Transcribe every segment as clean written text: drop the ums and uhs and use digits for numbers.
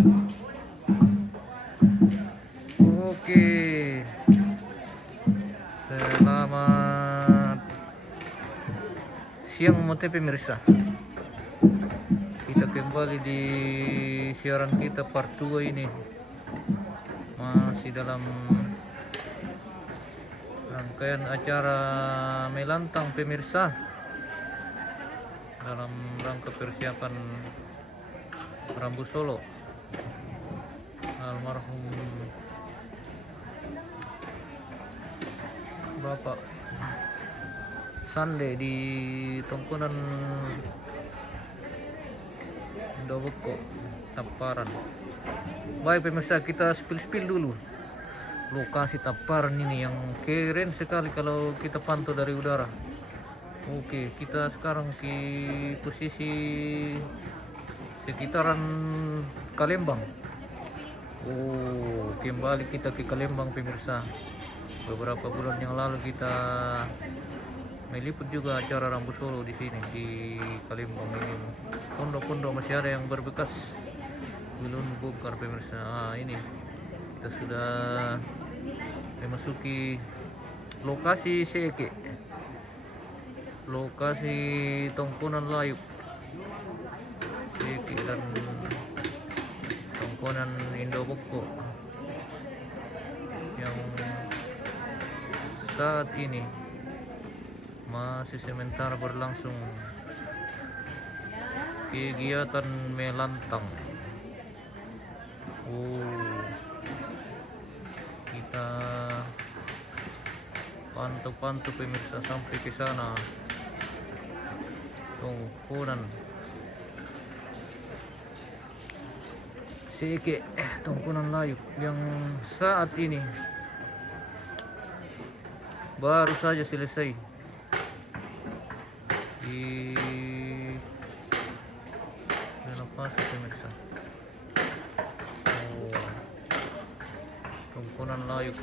Oke, selamat siang Mote pemirsa. Kita kembali di siaran kita part 2 ini. Masih dalam rangkaian acara Melantang pemirsa, dalam rangka persiapan Rambu Solo almarhum Bapak Sande di Tongkonan Indoboko Taparan. Baik pemirsa, kita spill dulu lokasi Taparan ini yang keren sekali kalau kita pantau dari udara. Oke, kita sekarang di posisi sekitaran Kalembang. Oh, kembali kita ke Kalembang pemirsa. Beberapa bulan yang lalu kita meliput juga acara Rambu Solo di sini di Kalembang ini. Pondok-pondok masih ada yang berbekas, belum bongkar pemirsa. Ini kita sudah memasuki lokasi Seke, lokasi Tongkonan Layuk, Seke dan Tongkonan Indoboko yang saat ini masih sementara berlangsung kegiatan melantang. Kita pantau pemirsa sampai ke sana. Tongkonan Seke, Tongkonan Layuk yang saat ini baru saja selesai di renovasi pemirsa. Tongkonan Layuk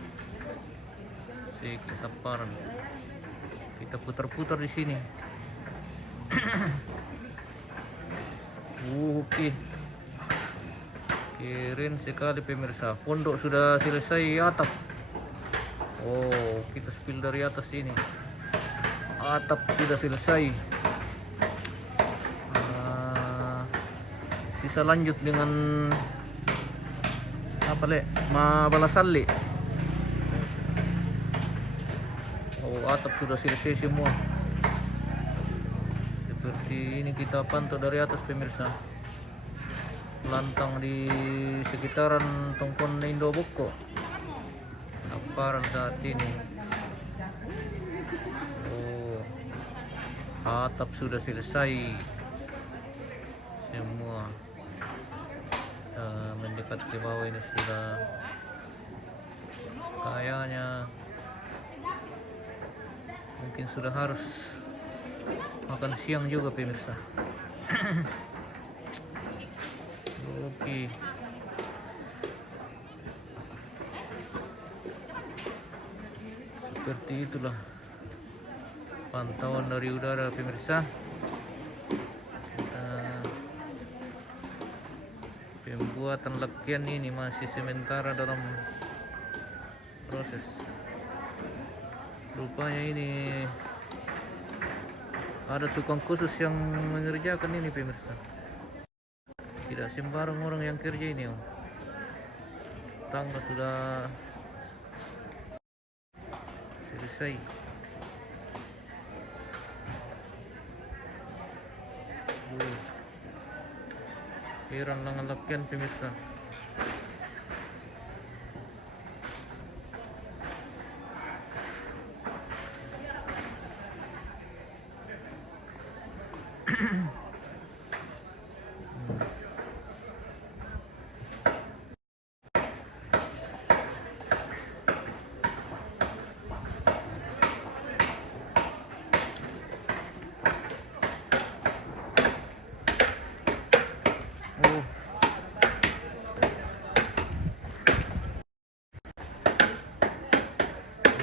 Seke Taparan. Kita putar-putar di sini. Oke, keren sekali pemirsa. Pondok sudah selesai atap. Oh, kita spill dari atas ini. Atap sudah selesai. Sisa lanjut dengan apa balasalli. Oh, atap sudah selesai semua. Seperti ini kita pantau dari atas pemirsa. Lantang di sekitaran Tongkonan Indoboko Taparan saat ini. Oh, atap sudah selesai semua. Mendekat ke bawah ini sudah kayaknya mungkin sudah harus makan siang juga pemirsa. Oke, seperti itulah pantauan dari udara pemirsa. Pembuatan lakian ini masih sementara dalam proses. Rupanya ini ada tukang khusus yang mengerjakan ini pemirsa. Tidak sembarang orang yang kerja ini. Tangga sudah selesai. Heran langan lakian pemirsa.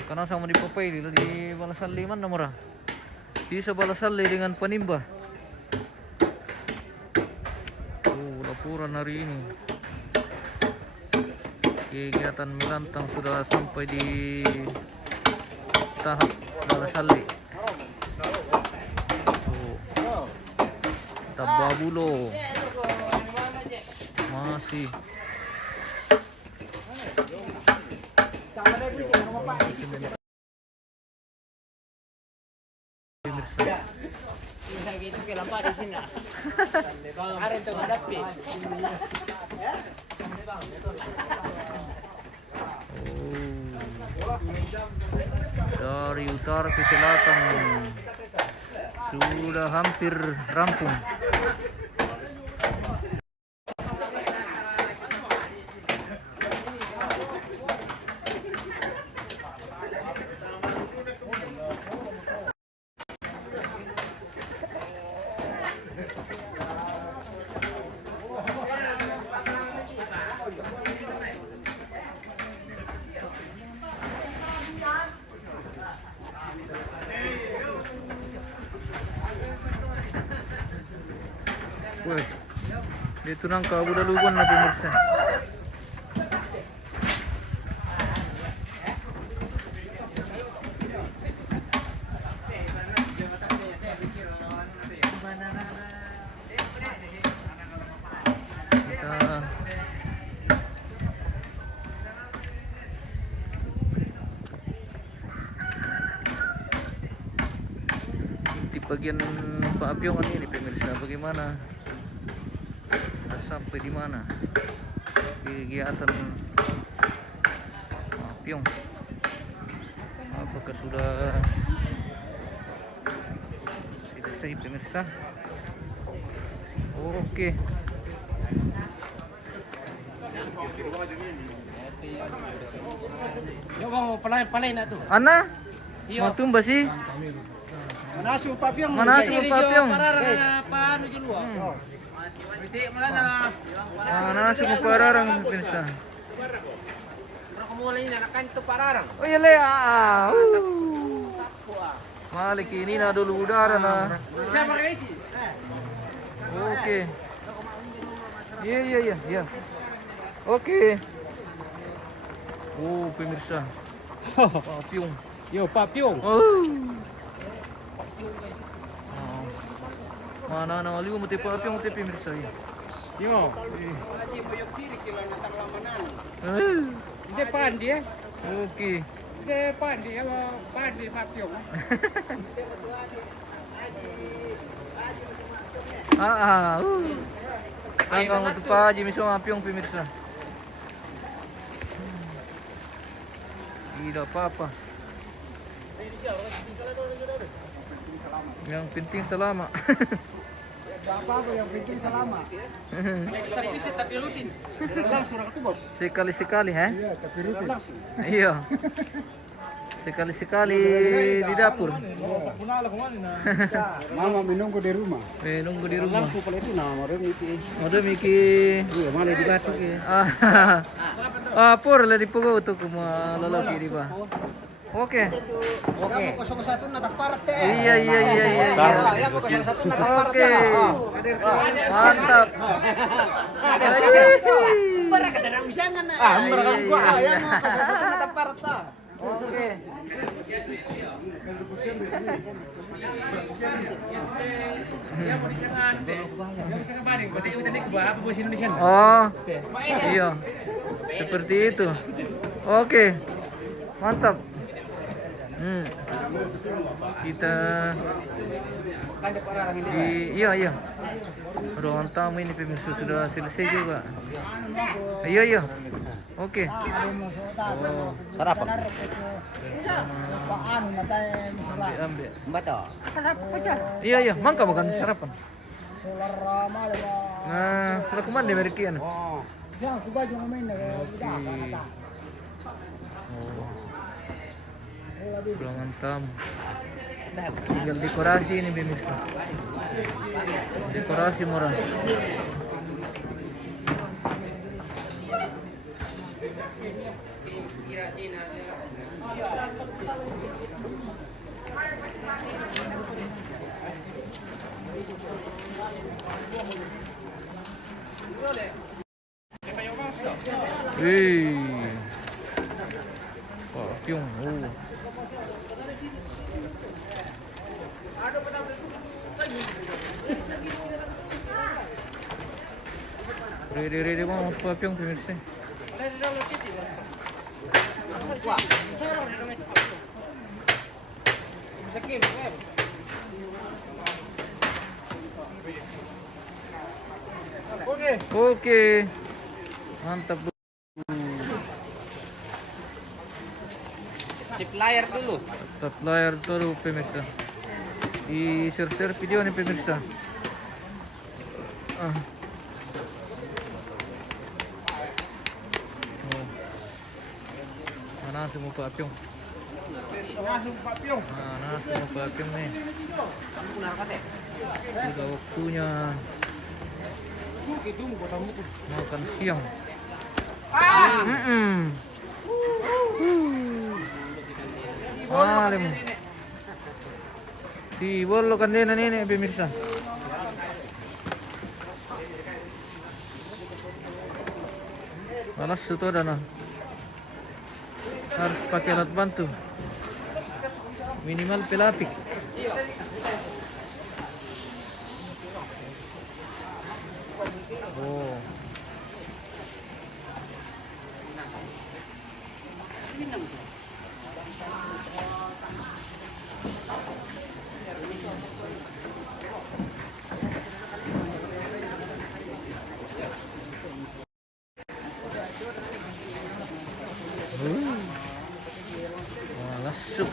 Karena sama di Popeye di Balasalli man murah. Sisa Balasalli dengan Panimba. Laporan hari ini kegiatan melantang sudah sampai di tahap Darasali. Tababulo masih dari utara ke selatan sudah hampir rampung. Wih, dito nangka udah luban na pemirsa. Di bagian paapiungan ini pemirsa, bagaimana? Sampai di mana kegiatan Piong? Apakah sudah selesai pemirsa? Oke. Coba mau palay na tuh. Ana? Mau tumba sih? Mana asuh papiong? Mana asuh papiong? Paano dyan luwa? Mana asuh mo pararang pemirsa? Oh iya le, Malik ini na dulu udara na. Oke. Iya. Oke. Oh pemirsa. Papiong. Yo, papiong. Mana na liu mo te papiong te pemirsa. Yo. Hindi pandi eh. Oke. Hindi pandi, pandi papiong. Hanggang mo pa Jimmy so papiong pemirsa. Tidak apa-apa. Yang penting selama. Apa yang penting selama. Servis tapi rutin. Langsung aku bos. Sekali-sekali, Iya, tapi rutin. Iya. Sekali-sekali di dapur. Mama menunggu di rumah. Nunggu di rumah. Langsung pala itu nama Miki. Ada Miki. Iya, mana di batuk ya. Por lah di pugo to kuma lalaki di ba. Oke. Oke. Kamu 01 nataparte. Iya. Kamu 01 nataparte. Oke. Mantap. Para ka na misangan na. Marakan ko ya mo 01 nataparte. Oke. Oh, iya. Seperti itu. Oke. Mantap. Kita iya. Ruangan tamu ini pemirsa sudah selesai juga. Iya. Oke. Sarapan. Ambil. Bato. Iya. Mangka makan sarapan. Nah, sudah kemana di Amerikian? Ruangan tamu. Tinggal dekorasi ini pemirsa. Dekorasi murah. Wih. apyong. Oh. Ready mo ang apyong pemirsa. Oke. Mantap. Tip layar dulu. Tap layar dulu pemirsa. Di share video nih pemirsa. Ah. Oh. Mana semua Pak Pyong? Nah, semua Pak Pyong nih. Sudah waktunya makan siang. Alim. Di bolo kandian ini pemirsa. Malas itu dana. Harus pakai alat bantu. Minimal pelapik. Oh. Masuk.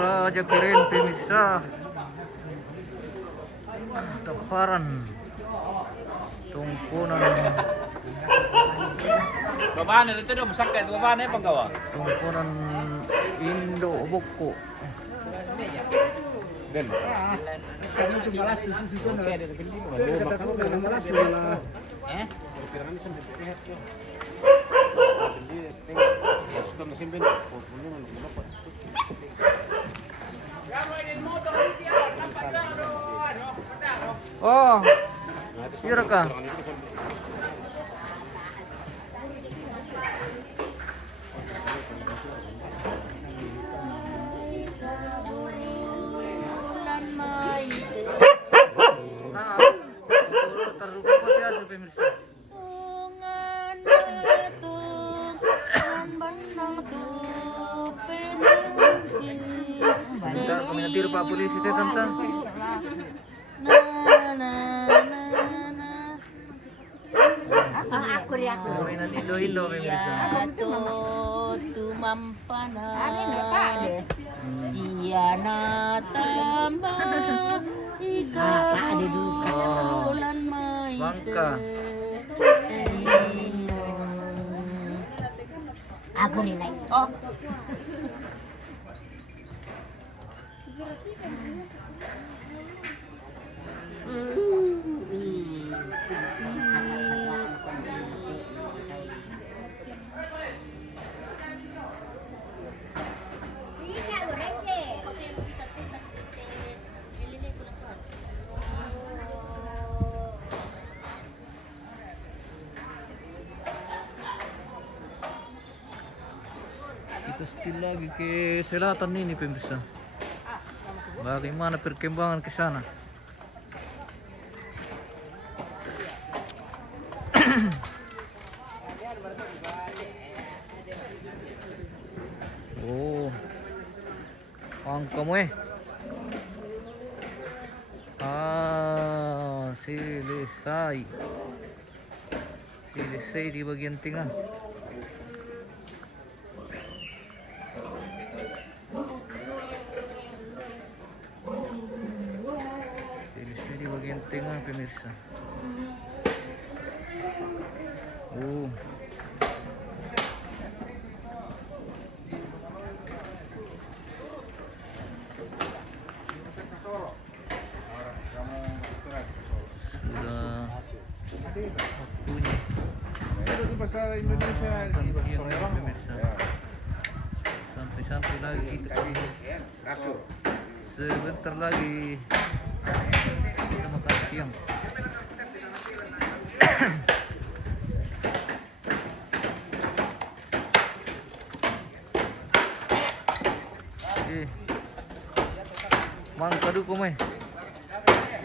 Raja keren pemirsa. Taparan. Tumpunan. Babaan itu dong, sakit babaan panggawa. Tumpunan Indo Boko. Ben. Kami itu malas susu itu na. Kata ko na malas wala. Pirang ni sampai pihak ko. Hindi setengah. Suka mesin ben. Puno ng dapat. Oh. Iya ka. Komentar Pak Polisi teh tentang Aku rin ako. mainan Indo pemirsa. Tumampana. Siya na tamba. Ikaw ulan may Bangka. Aku rin ay. Oh. Kita spill lagi ke selatan ini pemirsa. Bagaimana perkembangan ke sana? mo eh. Silisay. Silisay di bagian tengah. Silisay di bagian tengah pemirsa. Waktunya Itu bahasa Indonesia di siang ya pemirsa. Santai-santai lagi kita. Sebentar lagi kita makan siang. Mangka duko mo eh.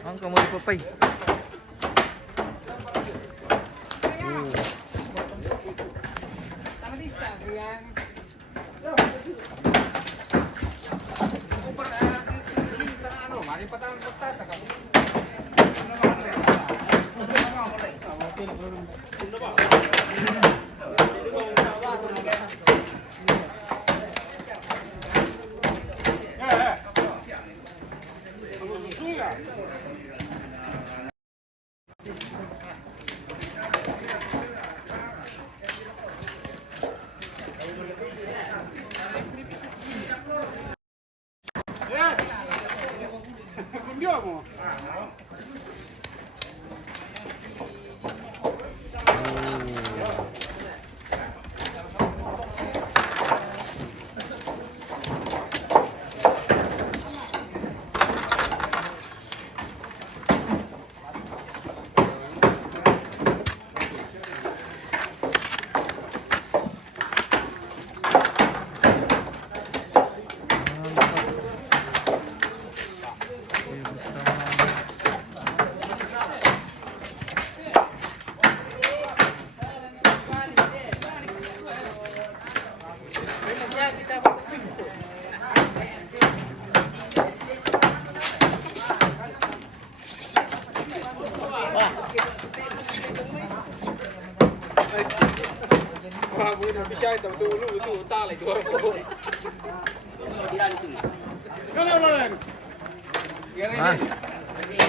Mangka mo ipapay.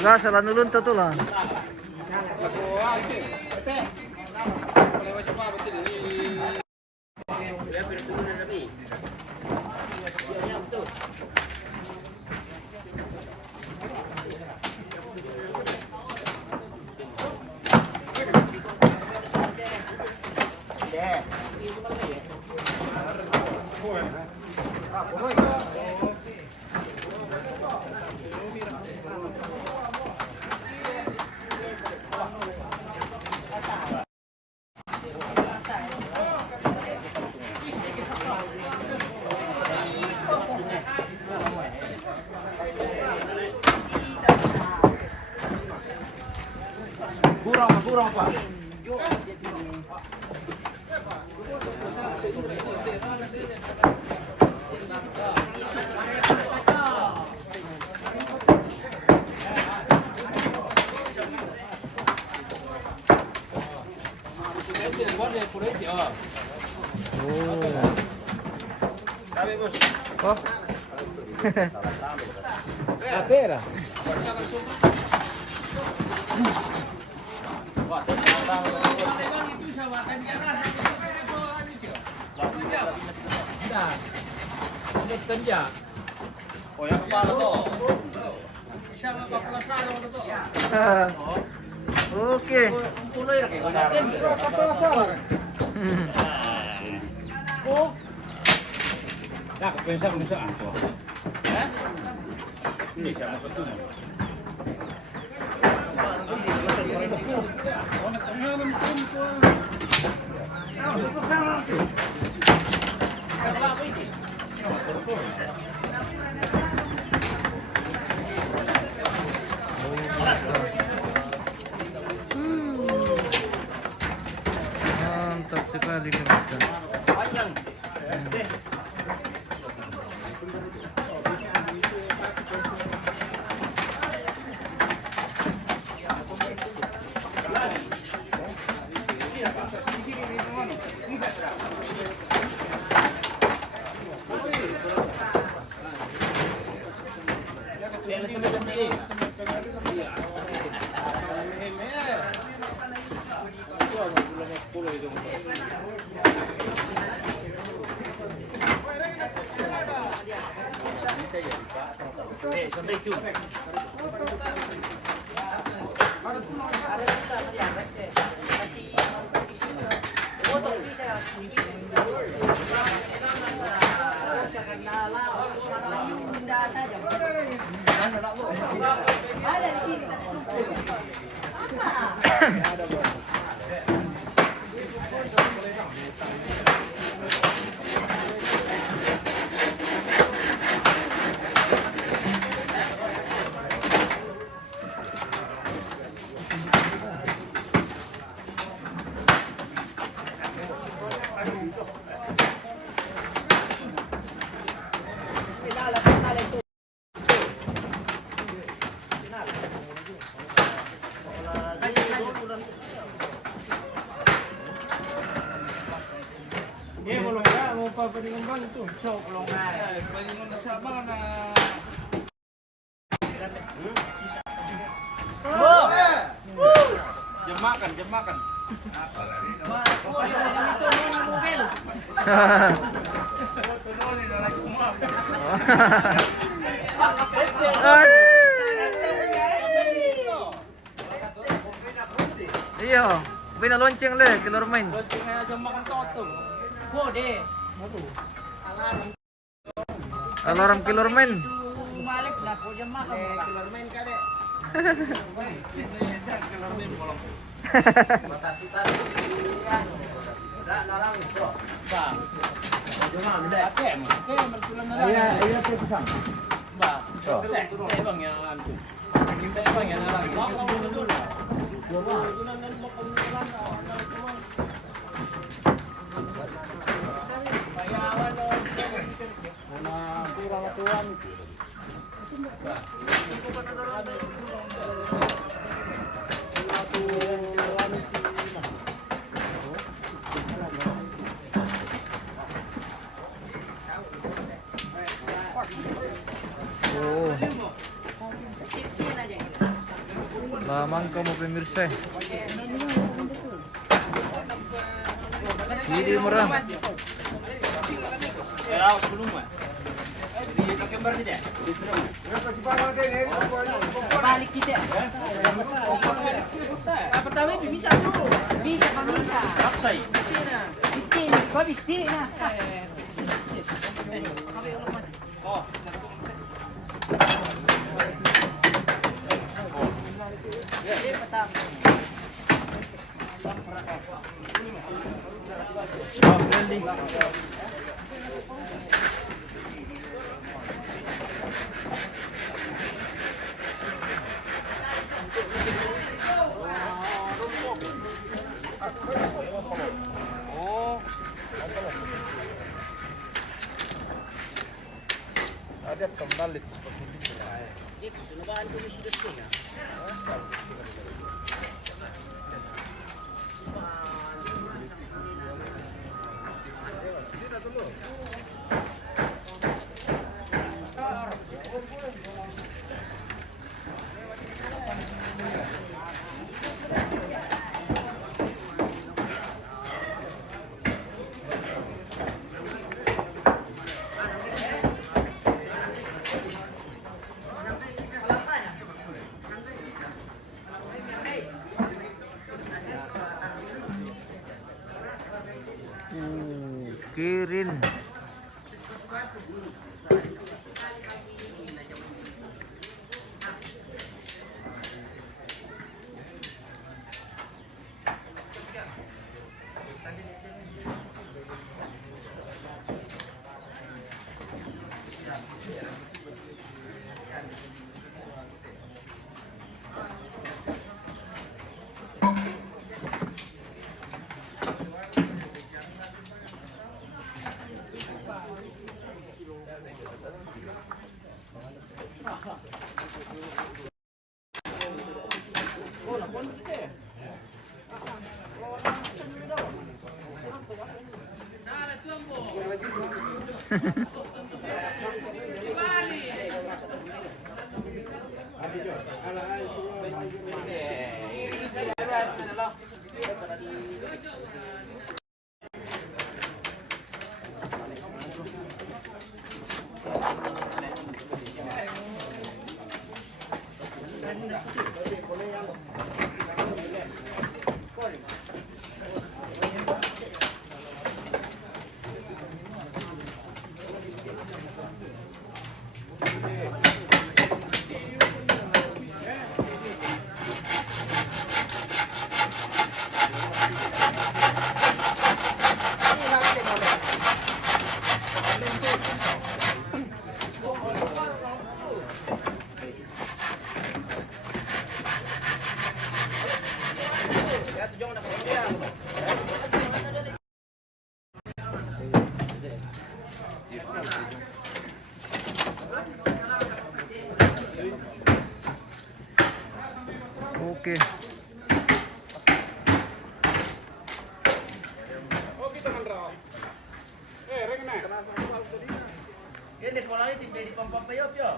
Enggak salah nulun tuh lah. Kurang Pak. Oh. Pera. Oh, yang kepala tuh. Oke. Nah, kepensa bisa aku. Ini siapa betul? Mantap sekali pemirsa. Jam makan, jam makan. Iya, pinalonceng le, kelor main. Jam makan toto. Alarm kelor main. Oh. Lamang kamu pemirsa. Jadi murah. Ya, sebelum mah. Di gambar tidak? Balik kita. Pertama bisa tuh. Bisa kan bisa. Paksay. Bikin, kau bikin nah. Oh. Ada kembali itu seperti itu. Kirin. Oke. Ini kalau ini di pampayop yo.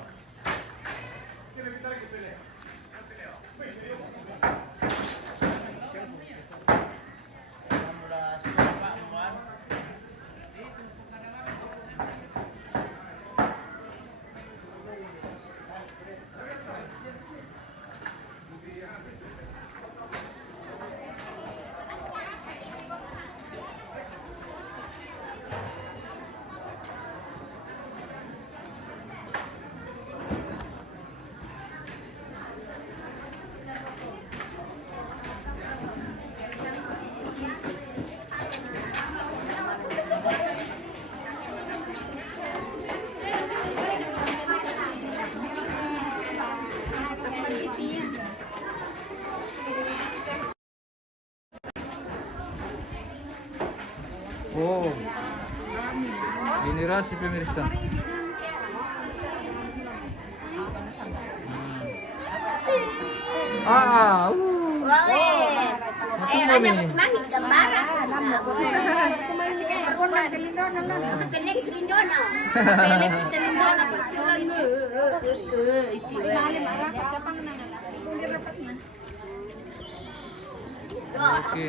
Oh, generasi pemirsa. Matumba ini. Oke.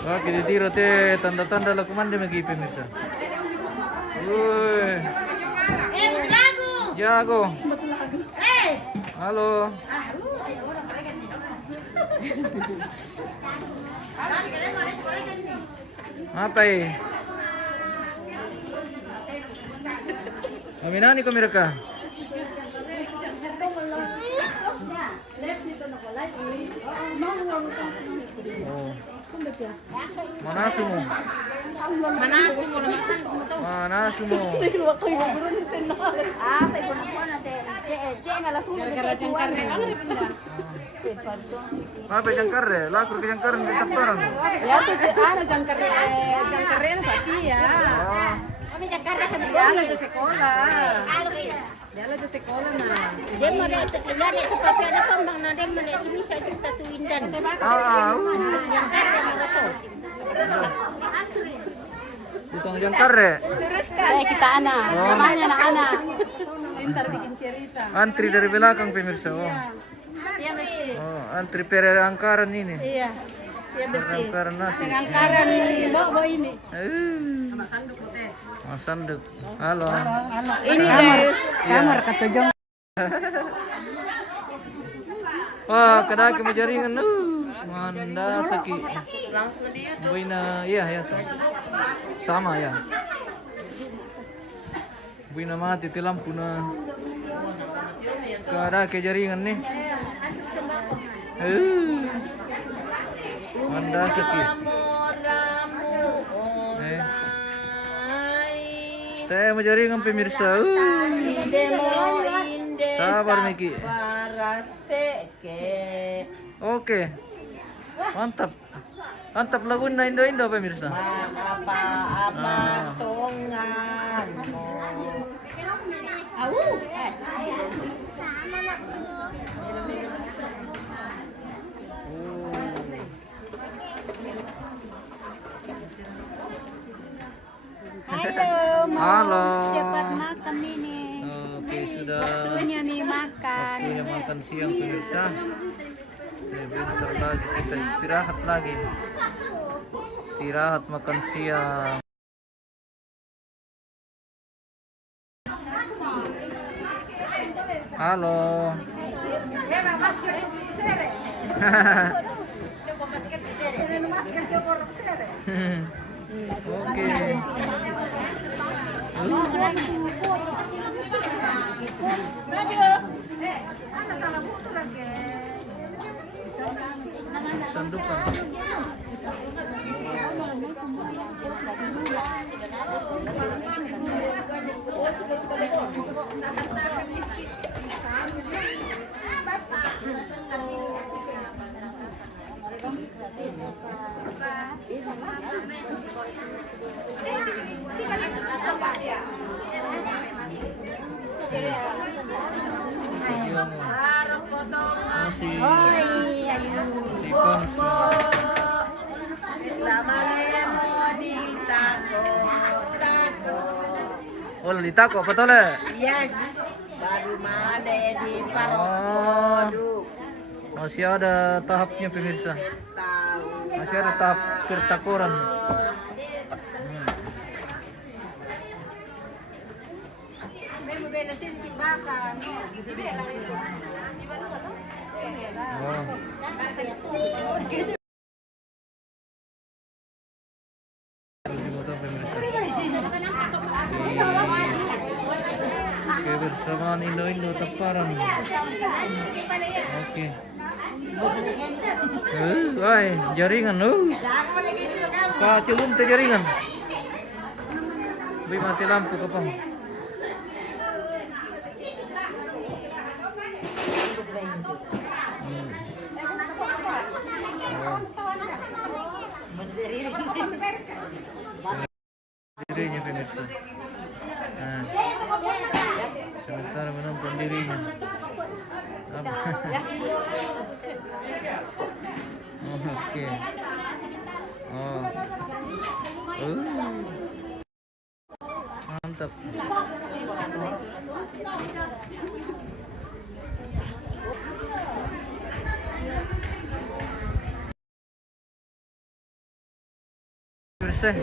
Wah, kita tiro teh tanda-tanda lakuman dia magi pemirsa. Woi. Jago. Halo. Apa ini? Aminani ko mereka. Oh. Manasu mo. Manasu mo. Apa jangkarre? Lakur ke jangkarre di taparan. Ya tuh ada jangkarren pasti ya. Kami jangkarren sambil di sekolah. Dia lagi sekolah nah. Dia mau lihat itu pakai ada kembang nah dia mau lihat sini saya kita tuindan. Tukang jangkarre. Teruskan. Kita anak. Namanya anak-anak. Pintar bikin cerita. Antri dari belakang pemirsa. Oh. Iya mesti. Oh, antri perere angkaran ini. Iya. Iya mesti. Angkaran nasi. Angkaran bawa ini. Mas Sanduk. Halo. Ini guys. Kamar ketujuh. Wah, kadaki mo jaringan. Manda saki. Boy na, iya, ya. Sama ya. Boy na mati ti lampu na. Kadaki jaringan nih. Manda saki. Saya mau jaringan pemirsa. Sabar Miki. Oke. Mantap. Mantap lagu Indo-Indo pemirsa. Halo, Halo. cepat makan nih. ini. Oke, sudah Waktunya nih makan. waktunya makan siang pemirsa. Sebentar lagi kita istirahat lagi. Istirahat makan siang. Halo. Oke. Sandukan. Masih sipon. Oh, litako apa tuh le? Yes, baru male di Oh, masih ada tahapnya pemirsa. Masih ada tahap pertakoran. Oh. Kebersamaan Indo-Indo Taparan. Oke. Woi, jaringan Kak celum teh jaringan. Beli mati lampu kapang. Dirinya pemirsa. Nah, sementara menonton dirinya. Apa? Oh, oke. Oh. Mantap. Bersih.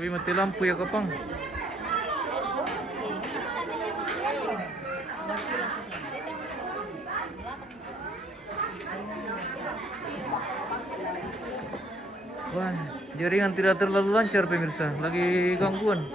Wih, mati lampu ya kapang. Wah, jaringan tidak terlalu lancar pemirsa, lagi gangguan.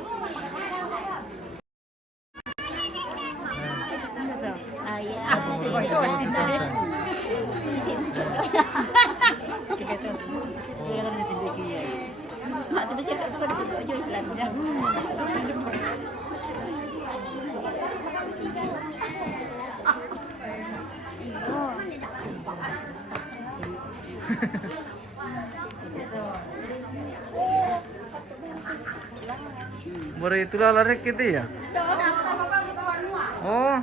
Baru itulah lari gitu ya. Oh.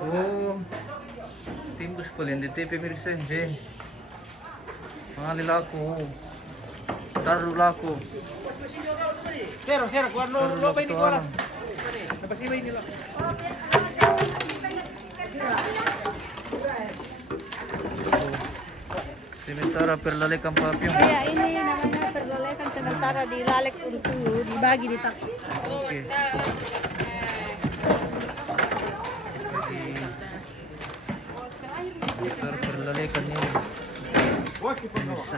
Oh. Timbus paling di TV pemirsa deh. Mengalir laku. Taruh laku. Sero, kuan lo ini kuan. Lepas ini lah. Sementara perlalekan papio. Ya ini namanya pergolekan sementara dilalek untuk dibagi di tak. Oke. Sementara perlalekan ini. Pemirsa.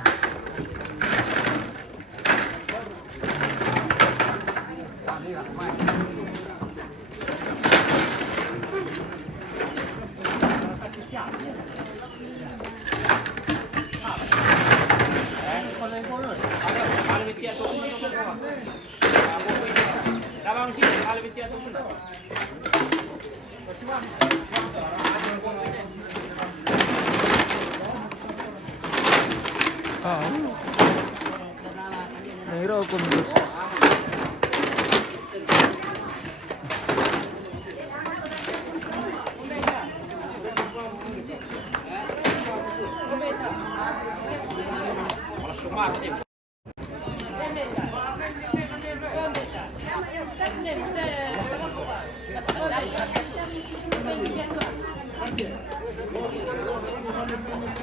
Nahira ako nito.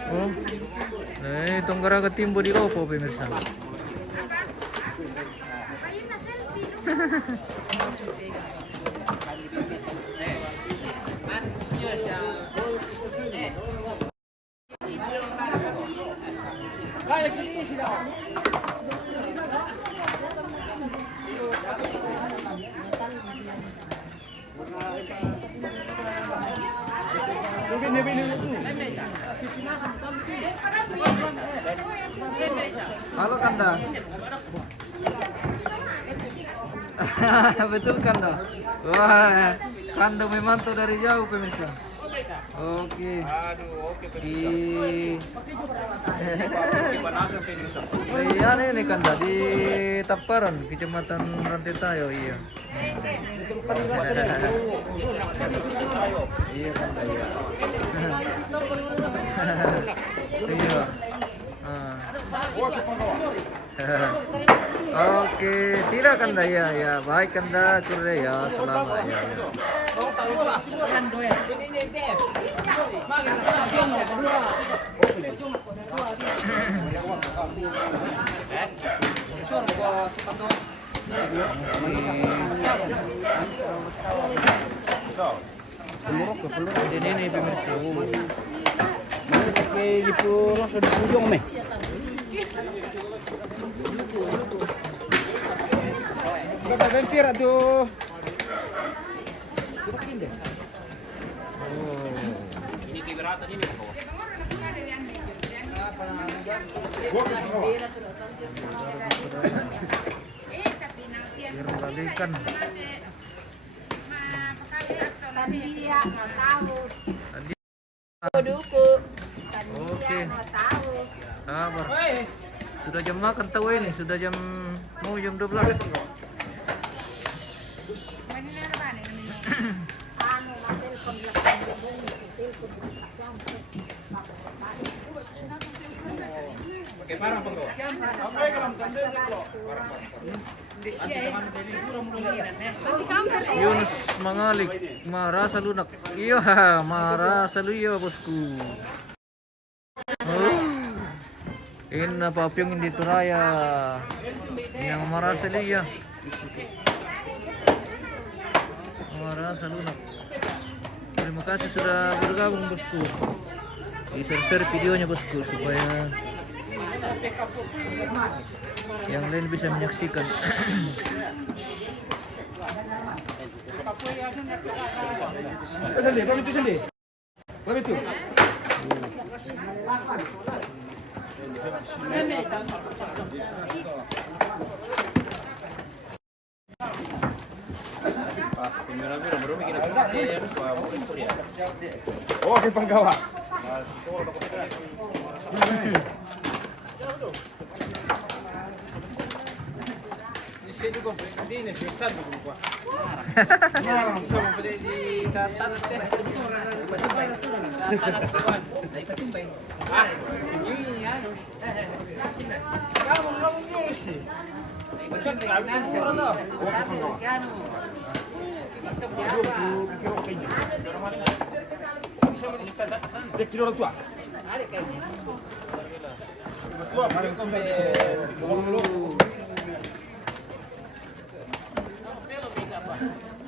Oh, itong Garaga Timbo di Lopo, pemirsa. Halo Kanda. Betul Kanda. Wah, Kanda memantau dari jauh pemirsa. Oke. Aduh, oke Iya ini Kanda di Taparan, Kecamatan Rantitayo, iya. Iya Kanda iya. Iya. Oke, tidak Kanda ya, ya baik Kanda, sudah ya, selamat ya. Ini pemirsa. Pakai lipu langsung di ujung meh. Berapa vampir tuh? Ini keberatan ini. Bagaikan. Duku. Oke. Sabar. Sudah jam makan tahu ini, sudah jam mau jam 12. Pakai parang penggawa. Yunus mangalik, marasa lunak. Iya, marasa luyo bosku. Inna papyong hindi turaya. Yang marasa liya. Marasa lunak. Terima kasih sudah bergabung bosku. Di-share videonya bosku supaya yang lain bisa menyaksikan. Oh, ke penggawa.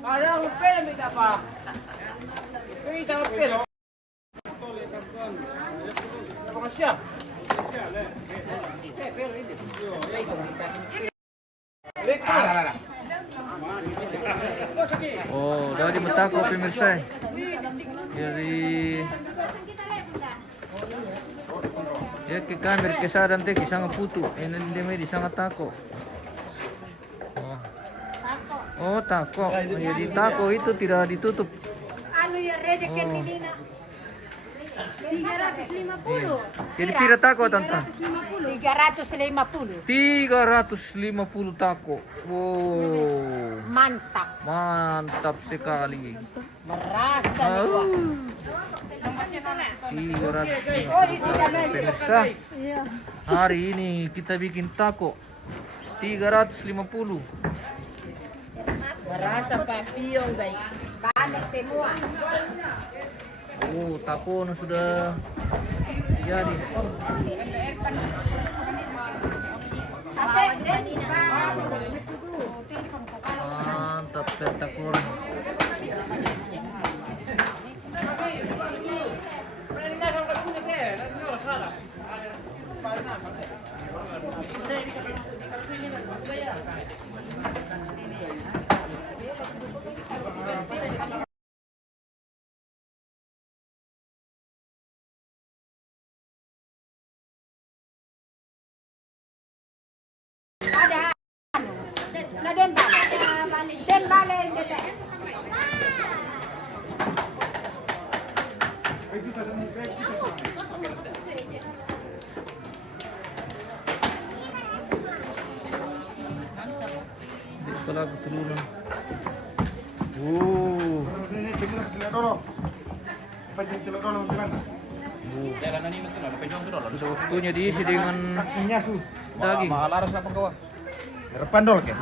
Ada upel beda pa. Beda upel. Apa siap? Oh, dari Metako pemirsa. Dari ya ke kamera kesadan teh sangat putu. Ini dia di sangat tako. Oh, tako. Jadi tako itu tidak ditutup. Ano yung redeket ni Dina? 350. Jadi pira tako tante? 350. 350 tako. Wow. Mantap. Mantap sekali. Merasa nih gua. 350 pemirsa. Hari ini kita bikin tako 350. Merasa papio guys. Banyak semua. Oh, tako sudah jadi. Mantap tako. Ada. Na den bale. Den bale dete. Di sekolah keturunan. Sudah waktunya diisi dengan daging. Malaras na panggawa. Repandol ke?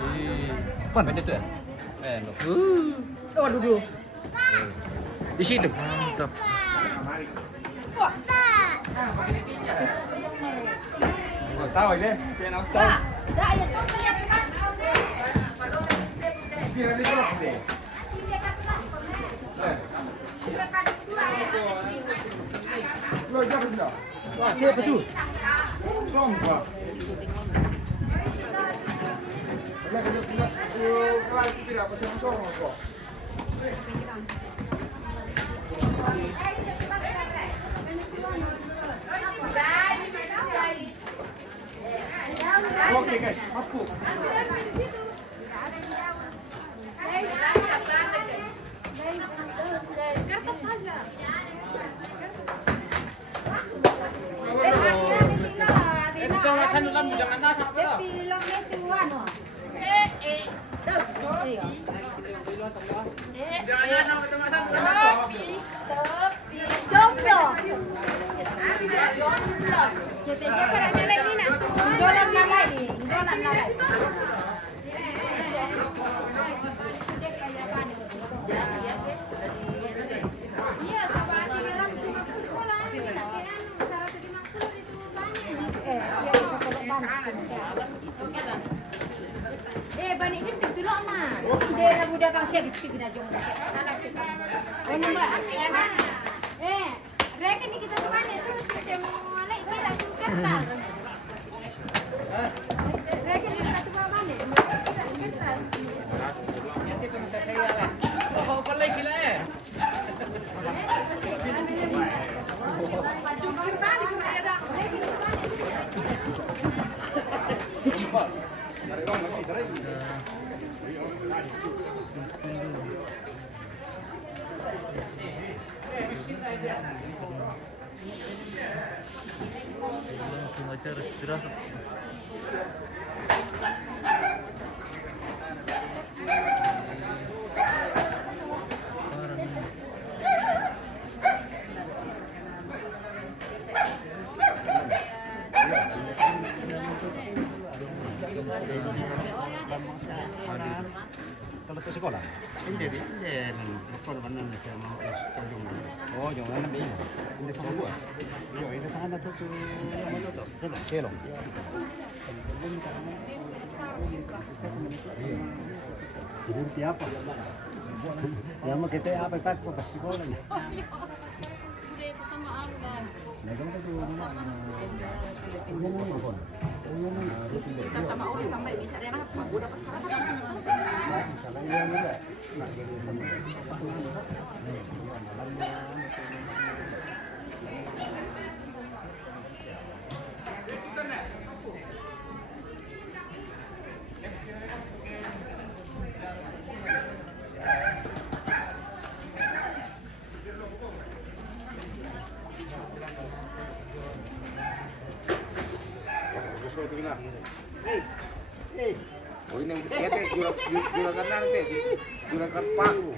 Pan itu ya? Waduh dulu. Di situ. Mantap. Tahu aja, pian aku tahu. Lo jangan dah. Wah, dia betul. Song, Pak. Oke guys, aku. Jangan nasa apa dah? Balik kita dulu mah. Dia dah budak bang siap bikin kita jom. Salah kita. Oh nombor reka ni kita ke mana tu? Kita mau naik kita tu kertas. Reka ni kita tu bawa mana? Kertas. Nanti pemirsa saya lah. Oh, palay sila eh. Langsung aja istirahat. Kalau ke sekolah? Hindi. Bakal mana siya mau tunjung. Oh, yung ano ba yun? Hindi sa buah. Yo, hindi sa anak tu ano to? Selong. Hindi apa? Ya mo kita apa pak po sa sekolah ni. Nagang ka doon. Kita mau sampai bisa dia mah udah pasal. itu bilang. Oh ini ya teh juragan nanti, juragan paku.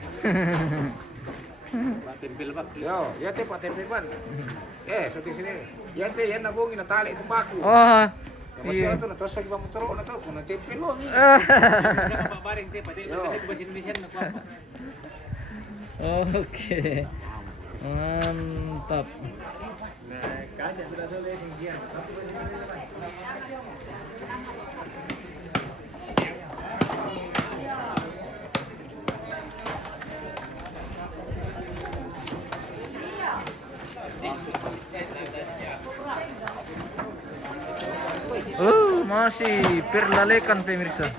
Pak tempel Pak. Yo, ya teh Pak tempel ban. Seperti sini. Ya teh ya nabungin tali itu paku. Oh. Ya masih itu na tosok ba motor na to kuna tempel lo ni. Siapa Pak Baring teh Pak itu bahasa Indonesia na Pak. Oke. Mantap. Nah, kada sudah boleh dia. Masih perlalekan pemirsa.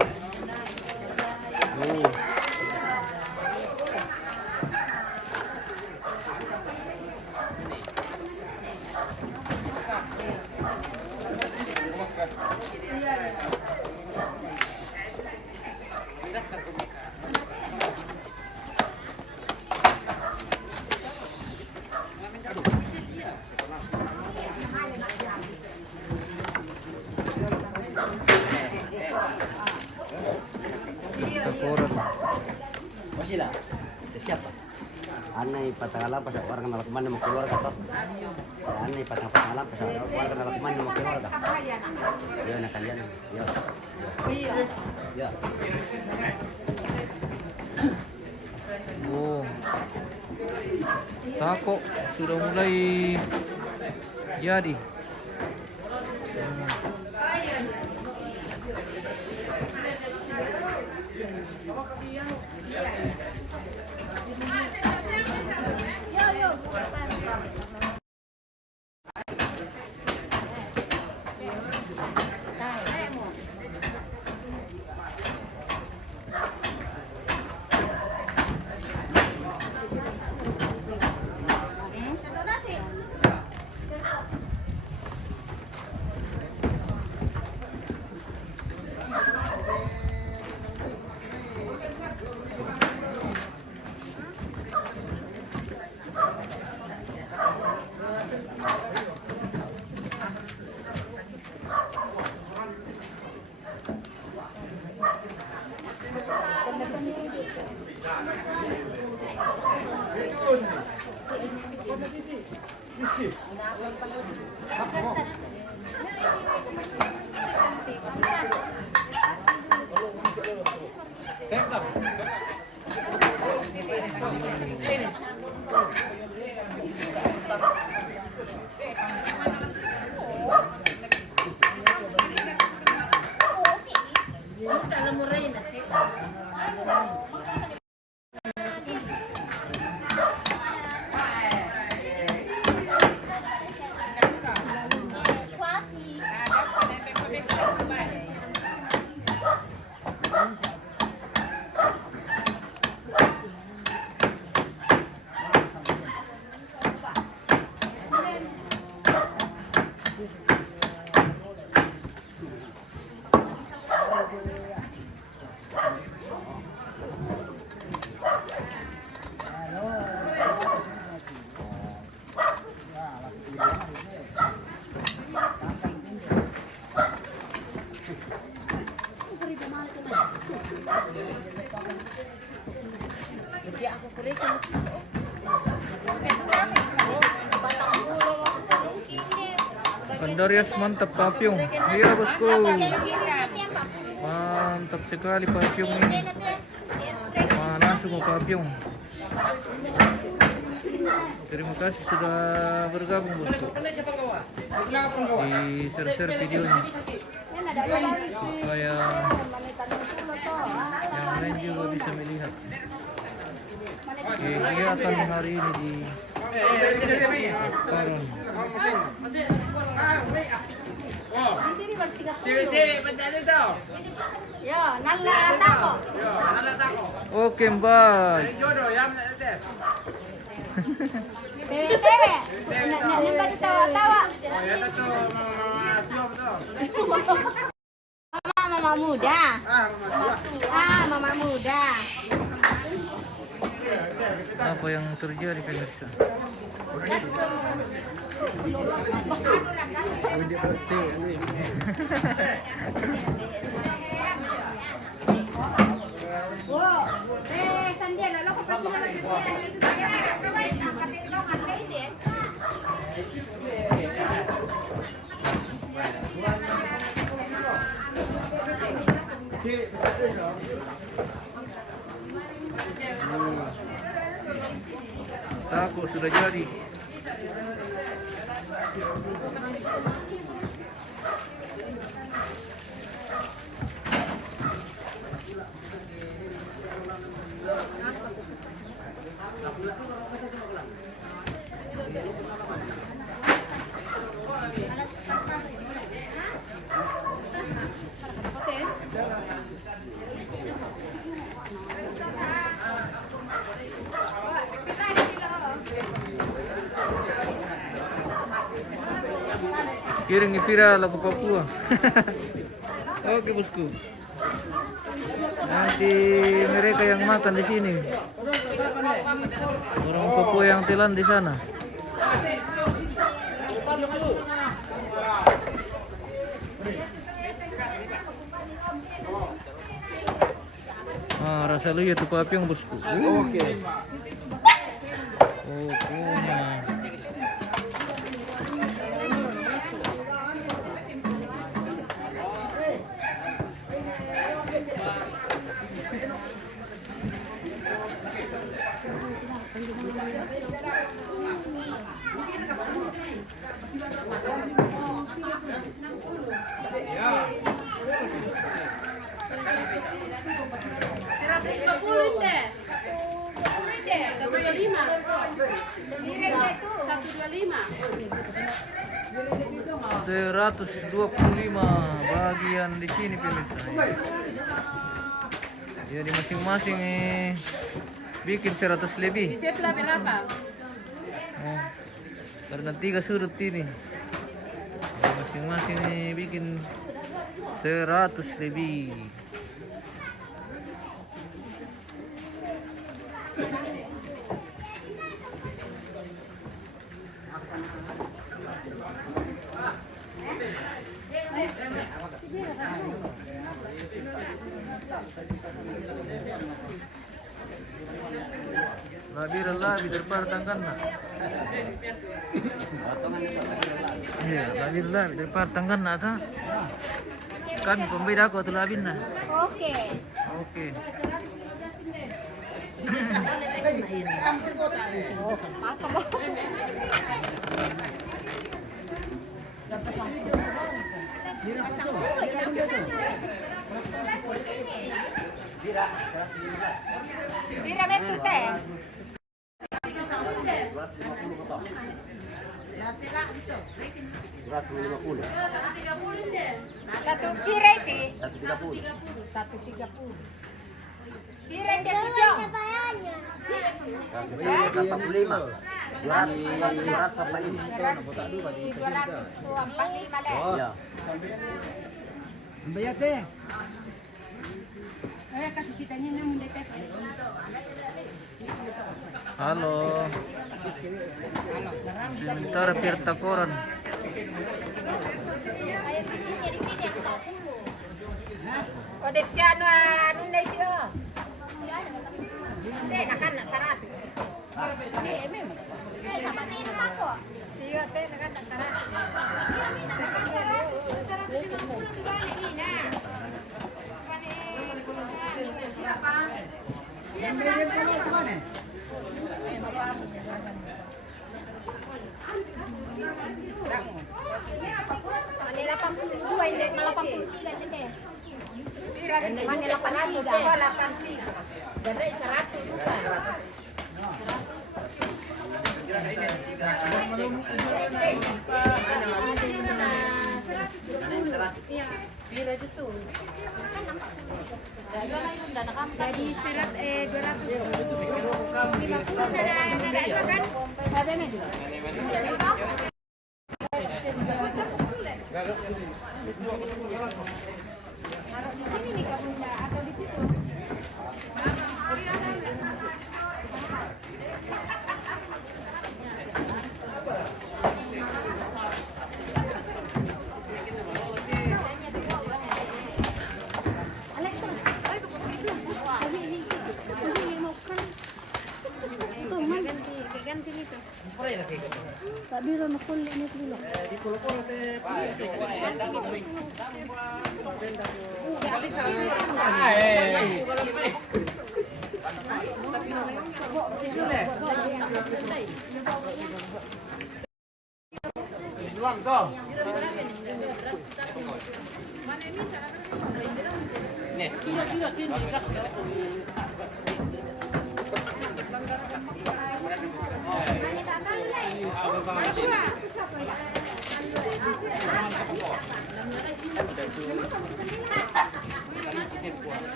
Oh sila, siapa? Anay patagalan pa sa orang nalakman na magkeluarga to. Anay patagalan pa sa orang nalakman na magkeluarga. Yo na kanyan. Yo. Yo. Oh. Tako sudah mulai jadi. Kandarias mantap papyong. Iya bosku. Mantap sekali papyong ini. Mana semua papyong. Terima kasih sudah bergabung bosku. Di share-share videonya supaya yang lain juga bisa melihat kegiatan hari ini di Paron. Yo, nalla tako. Oke mbak. Tewe. Nalla tawa-tawa. Mama muda. Mama muda. Apa yang terjadi pemirsa? Hindi pa ano eh. Tako sudah jadi. Kiring ipira lagu Papua. Oke bosku. Nanti mereka yang makan di sini. Orang Papua yang telan di sana. Ah, rasa lihat tuh papiang bosku. Oke. Oke. $125 bagian di sini pemirsa. Jadi masing-masing bikin 100 lebih. Sebelah berapa? Oh, karena 3 sudut ini. Jadi masing-masing bikin 100 lebih. Lebih daripada na. Iya, lebih daripada tangkan na ta. Kan pembeda ko tu labin na. Oke. Oke. Bira betul teh. 150. Satu pira itu. 130. 130. Pira dia tujuh. 145. 200 apa ini? 245 deh. Ya. Bayar teh. Kasih kita ni 6 detek. Halo. Sebentar Tirta Koran. Oh, desiano anu na itu. Teh nakan nak sarat. Ni memang. Dapat minum aku. Iya, teh nakan nak sarat. Manila 82, hindi malah 83 deh. Manila 800, 83. Ganda 100 bukan. Pira itu. Jadi serat 250 ada kan? Ada men. Sini nih kamu atau di situ?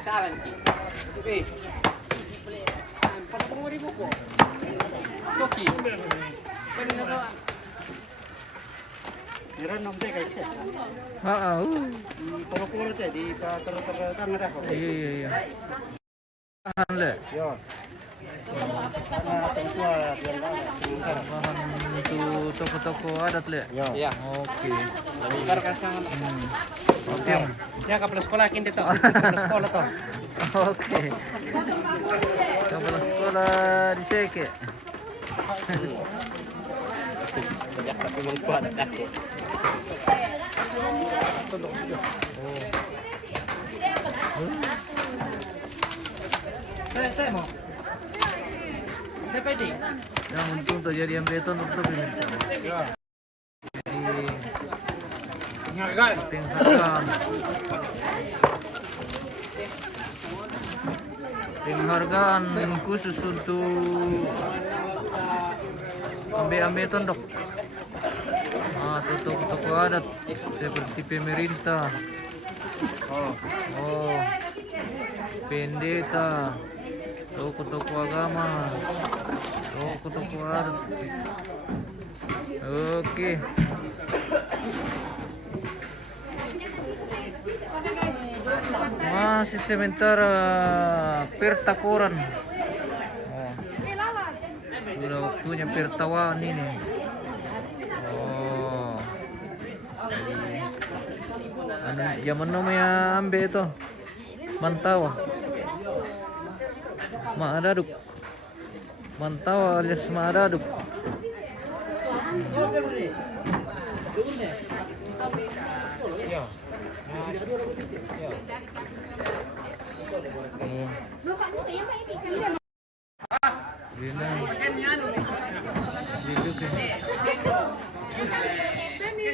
Saran ki. Oke. 40.000 kok. Koki. Kira nomte guys ya. Di polo-polo teh di ter-ter kamera kok. Iya. Tahan le. Yo. Bahan itu toko-toko adat le. Iya. Oke. Lebih kasang. Oke. Ya kapal sekolah kinti to. Kapal sekolah to. Oke. Kapal sekolah di Seke. Sejak tapi mengkuat aku. Saya mau. DPD. Yang untung terjadi yang beton untuk pemirsa. Jadi Ngargan. penghargaan khusus untuk ambil tondok. Toko adat seperti pemerintah. Pendeta, toko agama, toko adat. Oke. Masih sementara pertakoran. Sudah waktunya pertawaan ini. Zaman namanya ambe itu mantawa. Maadaduk. Mantawa alias maadaduk.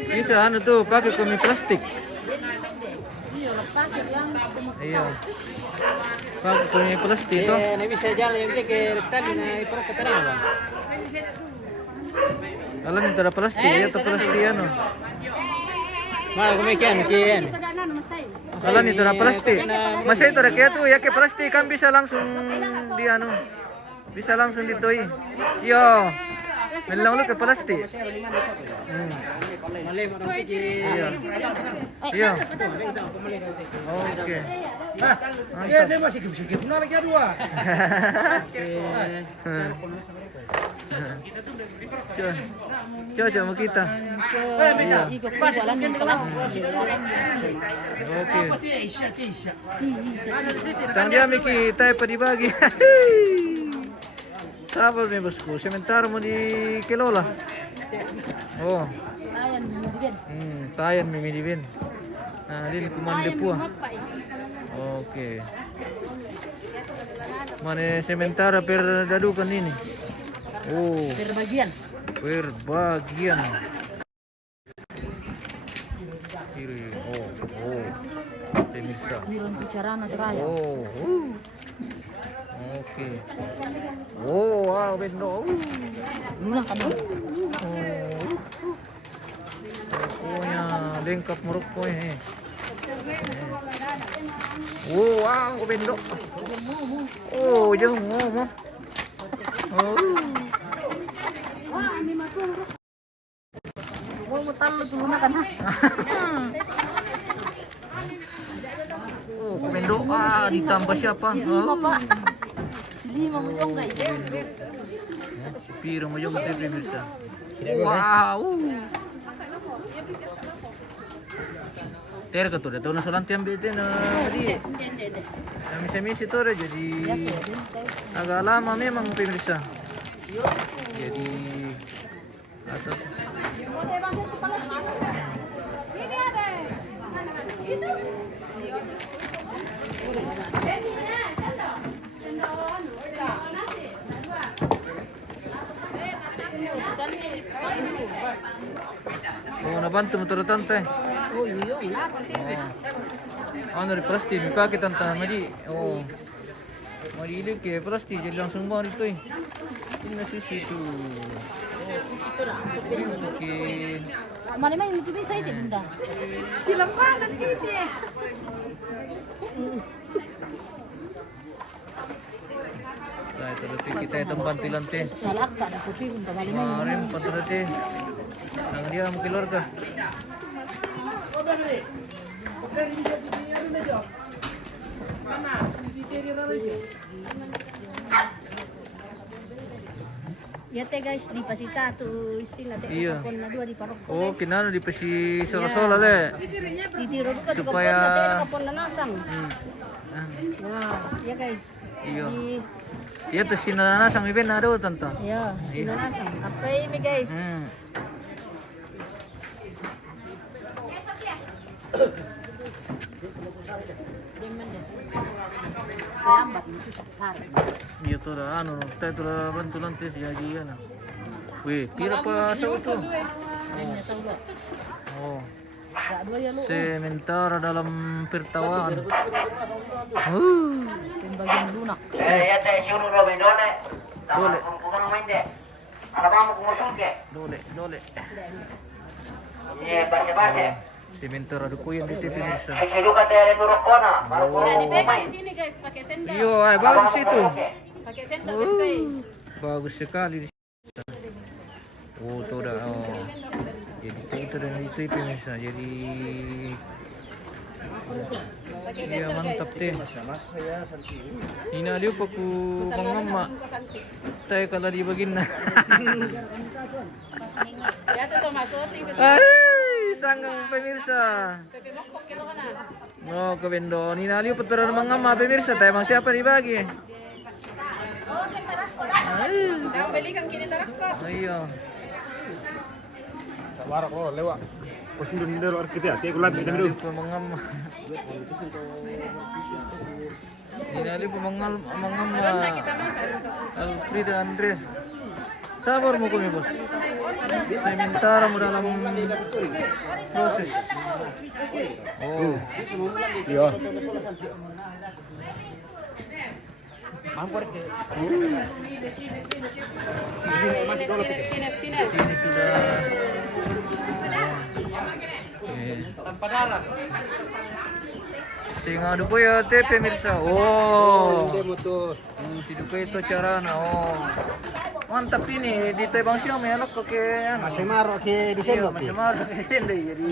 Bisa anu tuh pakai komik plastik. Iya. Pakai komik plastik toh. Nih bisa jalan yang ke rektan na ipro keteran bang. Kalau itu ada plastik, ya atau plastik anu. Mal kumikian kian. Kalau itu ada plastik. Masa itu ada kayak tuh ya ke plastik kan bisa langsung di anu. Bisa langsung ditoi. Yo. Melang lu ke plastik. Malay mo Iya. Iya. Oke. Ya, dia masih sikit na lagi dua. Coba mau kita. Oke. Tang dia Miki tayo pa dibagi. Sabar nih bosku, sementara mau di Kelola. Oh. Tayan mimilibin. Nah, din kumande po. Oke. Mana sementara perdadukan ini. Oh. Perbagian. Kiri. Oh. Pemirsa. Oh. Oke. Oh, wow, bendo. Pokoknya lengkap Maroko ini. Oh, wow, bendo. Oh, jeng ngomong. Oh. Oh, bendo ditambah siapa? Lima mo guys. Piro mo yung pemirsa. Wow. Ter ka to, dato na sa lantiang bete na di. Misi-misi to jadi agak lama memang pemirsa. Jadi atau oh, nabantu motor tante. Oh, iya, enak. Oh. Ano rin plastic, may paket ang madi. Oh. Madilig eh, plastic, jadi langsung bawa dito eh. Ini nasi situ. Oke. Mana main itu bisa itu bunda. Silang banget gitu ya. Nah, itu nanti kita tempat lantai. Salah kak ada kopi bunda balik main. Kemarin patutnya nang dia mau keluarga. Ya teh guys, di pasita tuh isi na teh Iya. kapon na dua di parok. Oh, kinano di pasi sola-sola le. Ditiro ka di kapon Supaya- na teh kapon na nasang. Ah, Wah, ya guys. Iya. Di Iya tuh sinana sang iben ada tante. ya, sino nasang. Apa ini guys? Lambat itu sakar. Iya tuh dah anu, kita tuh dah bantu lantai jadi kan. Wih, pira pa sa ito? Oh. Gak dua ya lu. Sementara dalam pertawaan. Pembagian lunak. Ya teh suruh Robindone. Dole, Kung mende. Alamu kumusuke. dole. Iya, base-base. Sementara ada kuyan di TV Indonesia. Siluka teh turuk kono. Nah, dipegang di sini guys, pakai sendal. Iya, bagus itu. Pakai sendal guys. Bagus sekali di sini. Oh, tuh dah. Oh. Jadi itu dan itu pemirsa. Jadi iya mantap deh. Ini dia paku mama. Tayo kalau di bagina. Ya tuh masuk tinggal. Ay, sanggang pemirsa. No, kebendo. Ini naliu peturan mangama pemirsa. Tayo mang siapa dibagi? Saya belikan kini tarak kok. Iya. Warak lo lewat. Posisi dulu arkitek, aku lagi Ini pemangam. Ini ada pemangam Alfrida Andres. Sabar mo kami bos. Sementara mo dalam proses. Oh. Iya. Ini sudah. Tanpa darah. Singa po ya te pemirsa. Oh. Demo tuh. Sido ko ito charana. Oh. Mantap ini di Tebang siya may anak ko kay ano. Masih maro ke di Iya, sendok. masih mahal kay Senday jadi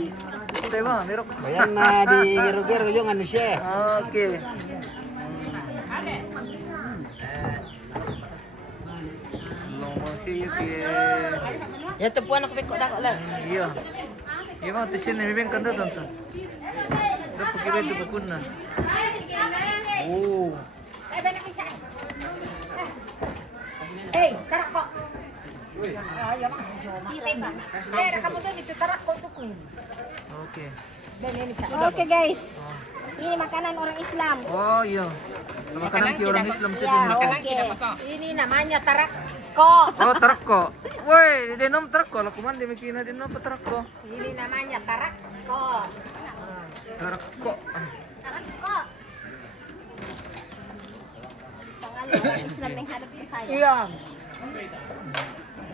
Tebang merok. Bayan na di gero-gero yung ano siya. Oke. Masih ke Ya tuh puan aku pekok dah kok lah. iya. Iya mah di sini bibing kan datang tuh. Dapat kita itu pukuna. Oh. Hei, tarak kok. Ya mak joma. Tera kamu tuh gitu tarak kok tuh. Oke. Oke guys. Ini makanan orang Islam. Oh iya. Makanan ki orang Islam sih Ya, pemirsa. oke. Ini namanya tarak kok. Oh, terko. Woi, denom terko. Lah kuman di mikina denom apa terko? Ini namanya tarak kok. Terko. Tarak kok. Orang Islam menghadap ke saya. Iya.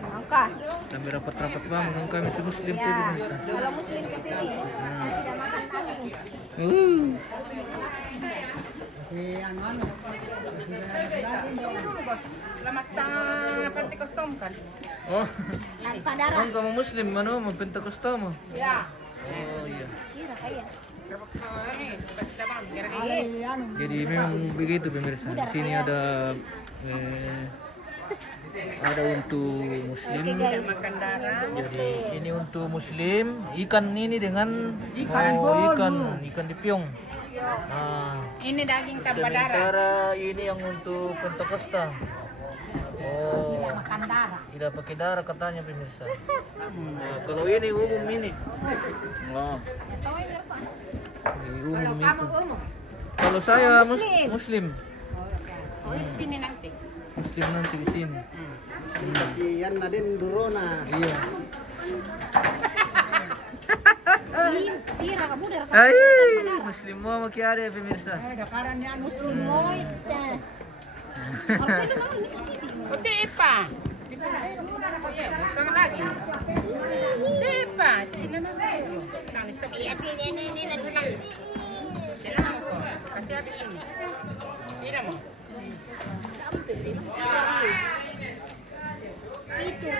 Angka. Kami rapat-rapat bang, kami itu Muslim Ya. tuh pemirsa. Kalau muslim ke sini, tidak makan kambing. Selamat pantai kostum kan. Oh, Tanpa darah. kan kamu Muslim, mana mau Pentakosta mo? Ya. Oh iya. Kira kaya. Jadi memang begitu pemirsa. Di sini ada Ada untuk muslim. Oke guys. Makan darah. Jadi ini untuk muslim, ikan ini dengan Ikan ikan dipiong. Nah, Ini daging tanpa darah. sementara ini yang untuk Pentakosta. Oh, Makan darah. tidak pakai darah katanya pemirsa. Nah, kalau ini umum ini. Oh, ini umum itu. Kalau saya muslim. Oh, di sini nanti. Muslim nanti di sini. Yan na din duro na. Iya. Tira kamu darah. Ay, muslim mo makiari pemirsa. Dakaran niya muslim mo. Hindi pa. Saan lagi? Hindi pa. Sino na sa'yo? Nani sa biya. Kailangan ko. Kasi habis ini. Mira mo. Itu.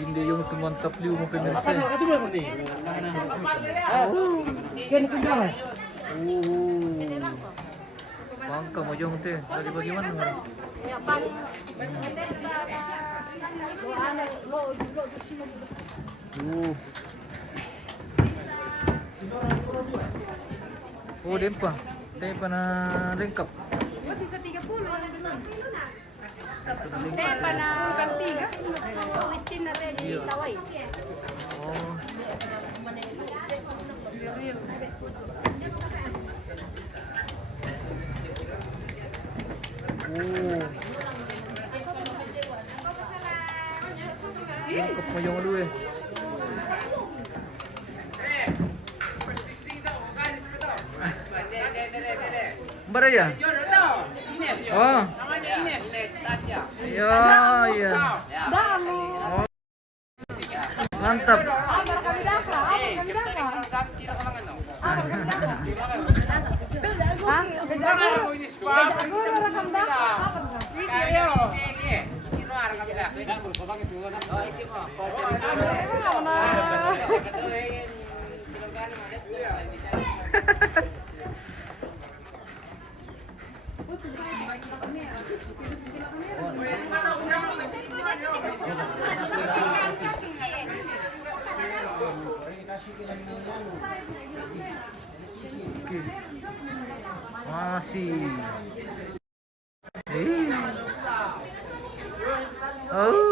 Hindi yung tumantap liw mo pemirsa. Ito ba mo ni? Bangka mo yung te. Tadi bagaimana? Ya pas. Lo ano, lo di sini. Oh, dempa. Dempa na lengkap. Kasi sa 30. Sa tepa na kantiga. Wisin na rin di taway. Oh. Oh. Lengkap mo yung ano eh. Baraya? Oh. Iya, iya. Oh. Mantap. Masih. Oh.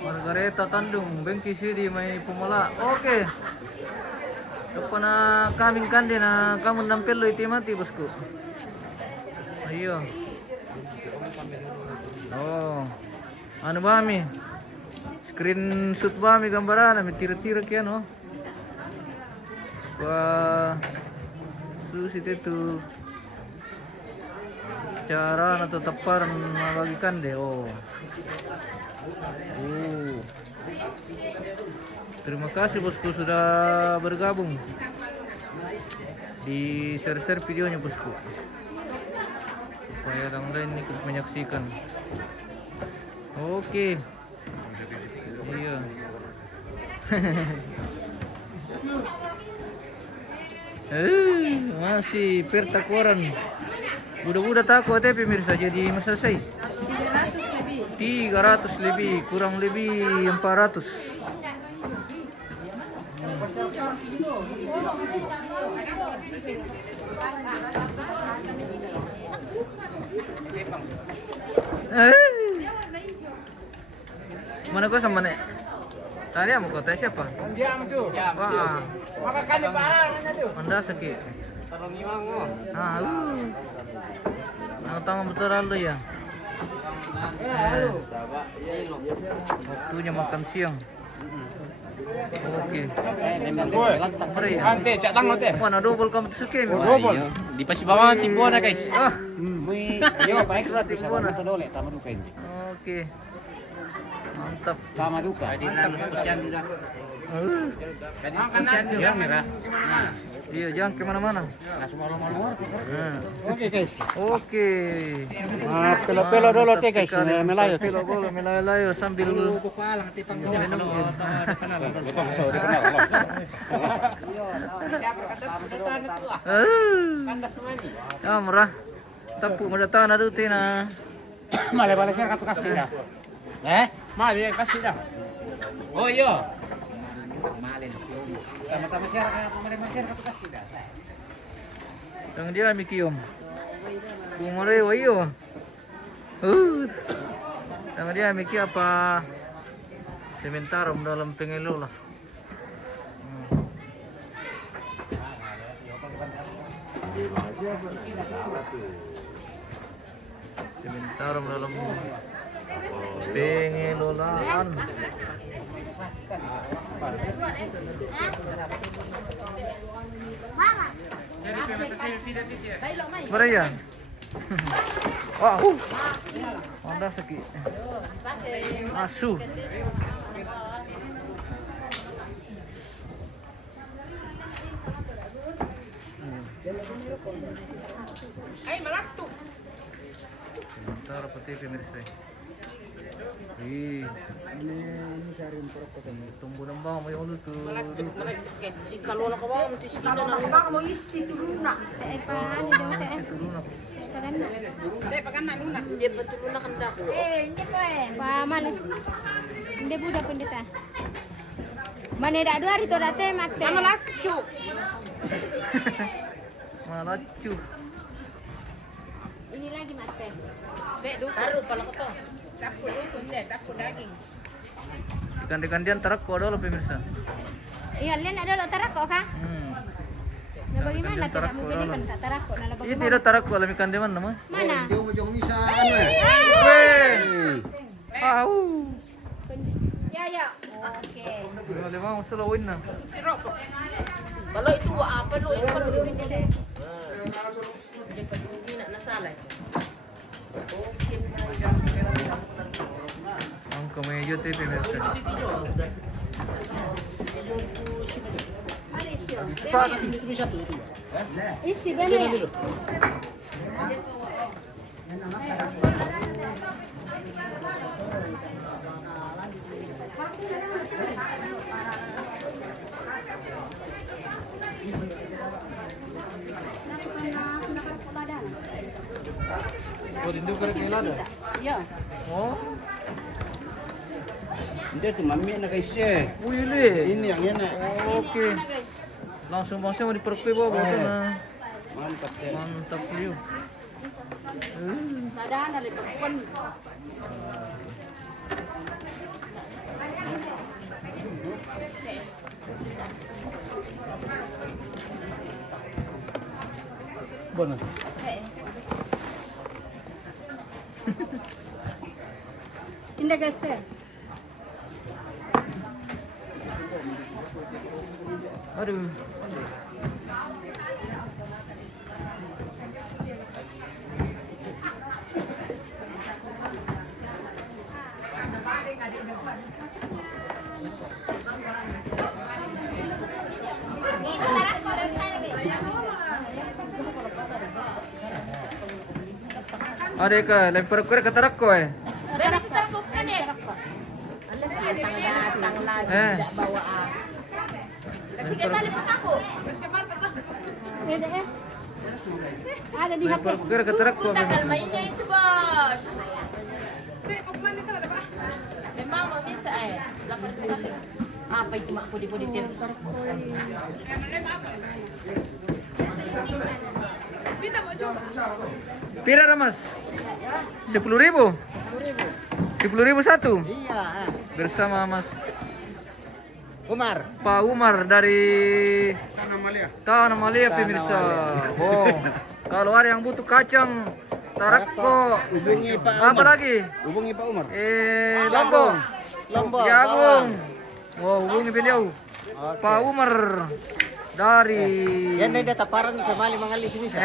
Margareta Tandung, Bengki Sidi may pumula. Oke. Depan na kaming kandi na kamu nampil lo iti mati bosku. Ayo. Oh. Ano ba mi? Screenshot ba mi gambaran mi tira-tira kaya no? Wah. Susit itu cara natataparan mabagikan deh. Oh. Terima kasih bosku sudah bergabung di share-share videonya bosku supaya orang lain ikut menyaksikan. Oke. Iya. Masih pertakuran. Budak-budak takut ya pemirsa jadi selesai. 300 lebih, kurang lebih 400. Mana gua sama nek? Tadi mau kata siapa? Diam tuh. Wah, Maka kan barang tuh. Anda sakit. Tarong iwang mo. Ang tangan betul lalu ya. Waktunya makan siang. Oke. Mari. Ante, cak tango teh. Mana double kamu suka? Double. Di Pasibawan tipuan na guys. Ah, Muy, yo pa extra bisa Tipuan. mo dole tama duka hindi. oke. Mantap. Tama duka. Ya mira. Iya, jangan kemana-mana. Oke guys. Oke. Pelo-pelo dulu teh guys, melayu. Pelo boleh melayu-layu sambil minum. Ah, murah. Tapu mendatang ada tina. Male bale saya katu kasih dah. Male kasih dah. Oh iya. Male sih. Tama-tama siya katu kasih dah. Yang dia mikium. Kumare wayo. Yang dia miki apa? Sementara dalam pengelo lah. Sementara dalam pengelolaan. Maria. Wah, Honda sakit. Asu. Sebentar peti pemirsa. Ih, ini sarin perokok tumbuh nambang may ulo tuh. Kalau nak bawa mau isi tuluna. Hindi pa eh. Malas. Hindi budak pendeta. Mana dak dua hari tu date mate. Malacu. Malacu. Ini lagi mate. Taruh pala ko to. Tapo daging. Ganti-gantian tarak ko dulu pemirsa. Iya, lian ada lo tarak kok kah? Nah, bagaimana Ganti-gantian tidak tarak ko membelikan dulu. tak tarak kok? Nah, Ini bagaimana? tidak tarak ko alami kandiman nama. Mana? Weh. Au. Ya, ya. Oke. Limang sulawin na. Balo itu apa lo itu pala Ini deh. hindi na nasalay. Ang kamejo te pemirsa. Isi benar ya? Oh, dindu kara kailada. Ya. Oh, Hindi tu mami na guys eh. wili. Ini yang enak. Oke. Langsung bangsa mau diperkui bawa na. Mantap teh. Mantap liu. Sadaan dari pun. Bon. Indah guys. Aduh. Ini tarak kok dari sana guys. Ada ka, lempar kure ke tarak ko eh. Pero tarakop ka ni. Eh. Bawa kasi kay balik pa ako. Ada di HP. Lempar kure ke tarak ko. Tagal mainnya itu, Bos. Memang bisa lapar sekali. Apa itu mak pudi-pudi tir. Pira dah mas? 10.000? 10.000 satu? Iya. Bersama mas Umar. Pak Umar dari Tanah Malia pemirsa. Oh, kalau ada yang butuh kacang Tarako, Hubungi Pak apa Umar. lagi? Hubungi Pak Umar. Lombok, Lombok. jagung. Oh, hubungi beliau. Pak Umar dari. Yan na taparan pemali mangali si bisa.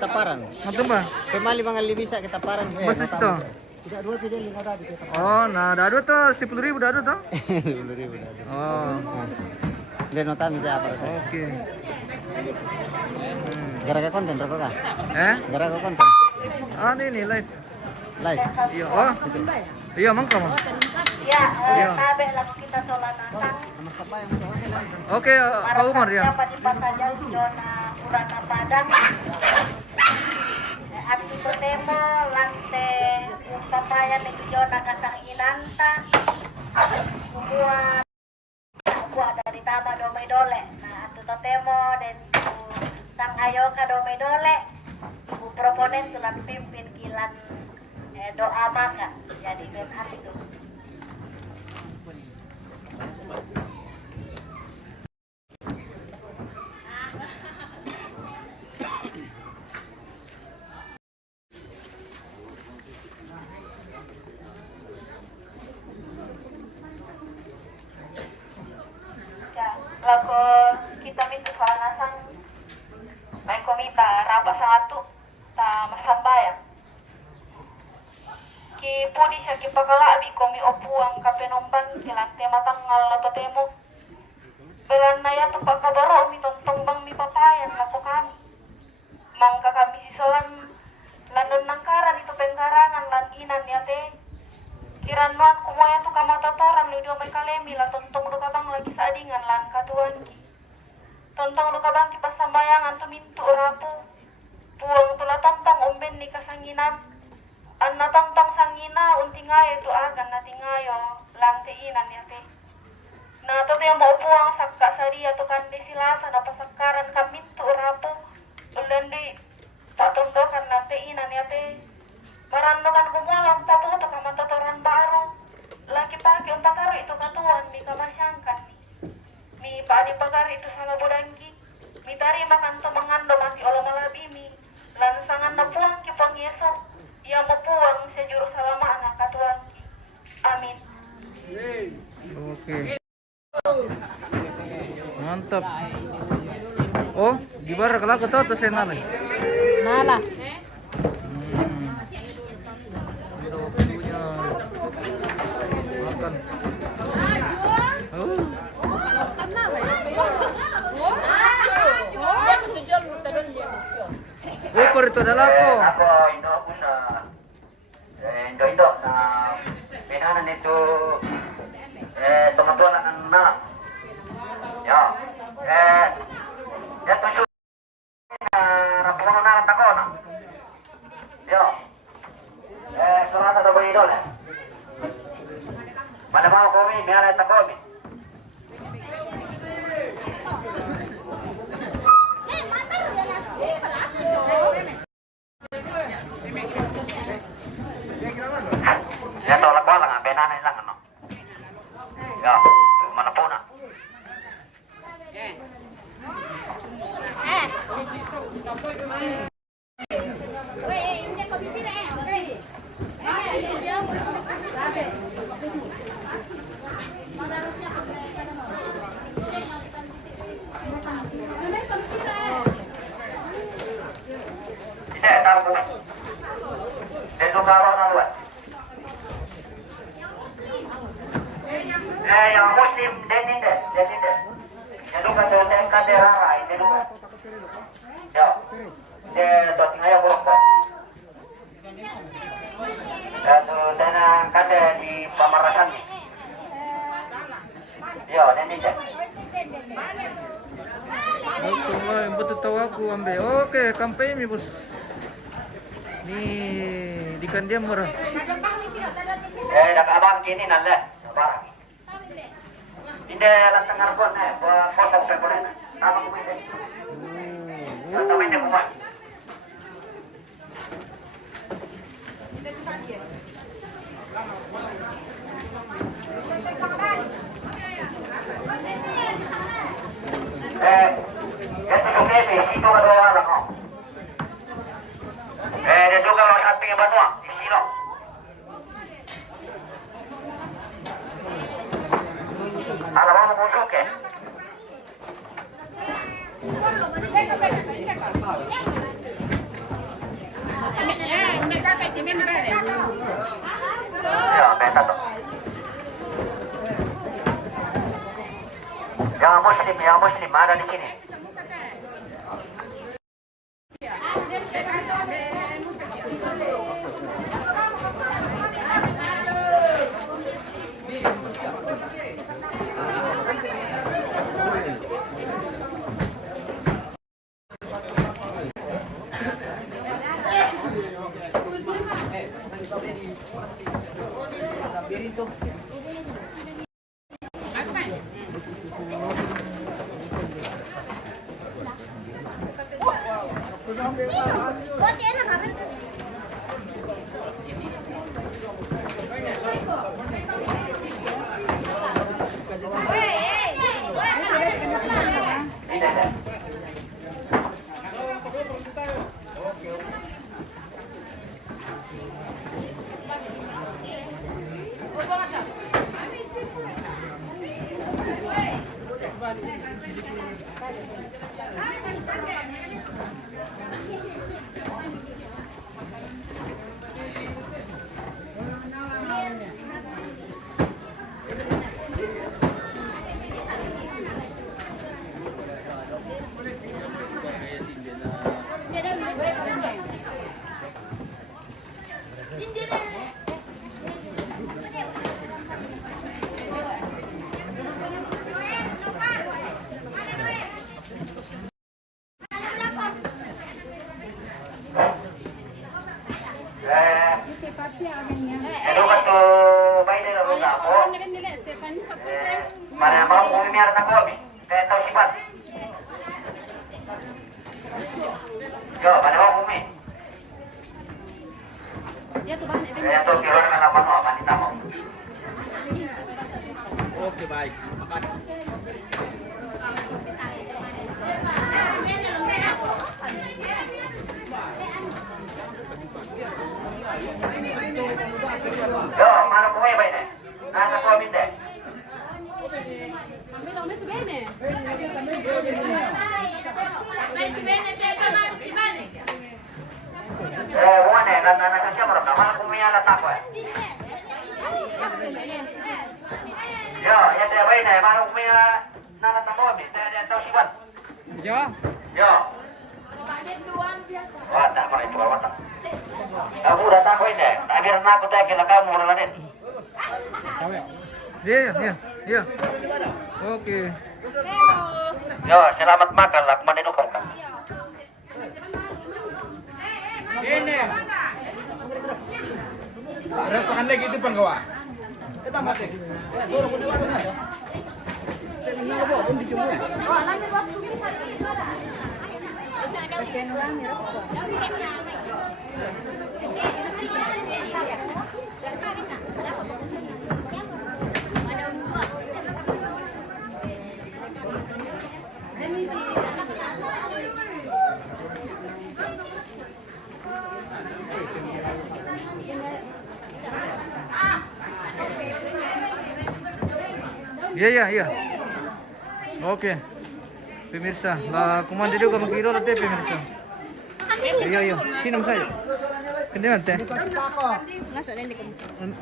Taparan. Mantu ba? Pemali mangali bisa taparan. Basis to. Tidak dua tidak lima tadi. Oh, nah dado to 10.000 dado to. 10.000. Oh, Dan nota minta apa? oke. Gara-gara konten rokok kah? Gara-gara konten. Ah, ini live. Live. Iya, oh. Iya, mangka mo. Ya, Iya. sabi lang kita solanasang. Oke, Pak Umar ya. Dapat dipasaja zona Purana Padang. Aksi bertemo lante papaya di zona Kasang Inanta. Buat dari Tama Domay Dole. Nah, itu temo dan sang ayoka Domay Dole. Bu proponen tulang pimpin kilan doa maka. Jadi ben hati itu. Lagu kita minta salanasan main komita raba satu ta masambaya ki pudi siya ki pagala abi komi opuang kapenomban kilang tema tanggal atau temo belan na ya to pagkabaro mi tontong bang mi papayan lako kami mangka kami sisolan landon nangkaran itu pengkarangan lan inan ya te kiranuan kumoya tu kamatatoran ni do may kalemi la tontong do kabang lagi saadingan lan katuan ki tontong do kabang ki pasambayangan tu mintu rapu puang tula tontong omben ni kasanginan an natongtong sangina unti ngayo tu agan nati ngayo lang te inan ya te na to te mo puang sakka sari atau kande silasa na pasakaran kamintu rapu ulendi patondokan nate inan ya te marandokan kumualang tato to kamatatoran baru laki pagi unta karo itu katuan mi kamasyangkan mi paadi pagar itu sama bodangki mi tari makan to mangando mati olo malabi mi lansangan na puang ki pangyeso ia mapuang sejuru salama anak katuan ki amin. Oke. Mantap. Oh, di bar kalau aku tahu tuh saya nala. Nala. Makan. Oh. Ukur itu adalah aku. Ako indo ako sa indo na pinanan nito tumatuan ng nalang. Ya. Ito siya rapuan na tako na. Yo. Surata do idol. Malabaw ko mi, mayroon tako mi. Ya tolak balang ang benanan lang ano. Ya, mana po na. Hindi, tawag ko. Dito karo na luwan. Yang muslim din hindi. Dito ka doon ang kaderara, hindi luwan. Yo. Dito tingaya buruk ko. Dito din ang kade di pamarasan. Yo, hindi. Oke, yang betul tahu aku ambil. Oke, kampai mi bos. Nih di kandiam murah. Dak abang kini nalle. Barang. Hindi lang tangar ko na foto ko ko na. Tama ko ba? Tama niya mo. yang muslim ada di sini. Mana mau umi miara tak kopi? Saya tahu sifat. Yo, mana mau umi? Saya tahu kira dengan apa no, apa kita mau? Oke, baik. Makasih. Yo, mana kue baik deh? Nasa kopi deh. Buone, kan anak siapa orang? Mana kue yang letak kue? Yo, ya deh baik deh. Mana kue yang letak kopi? Saya tahu sifat. Ya. Yo. Wah, tak pernah itu watak. Kamu udah tahu ini, tak biar aku tak kira kamu udah lain. Iya. Oke. Yo, selamat makan lah, kemana itu kan? Ini. Berapa anda gitu penggawa? Iya. Oke. Pemirsa, kumanda juga magkilo teh pemirsa. Iya. Sinam saya. Kendiman teh?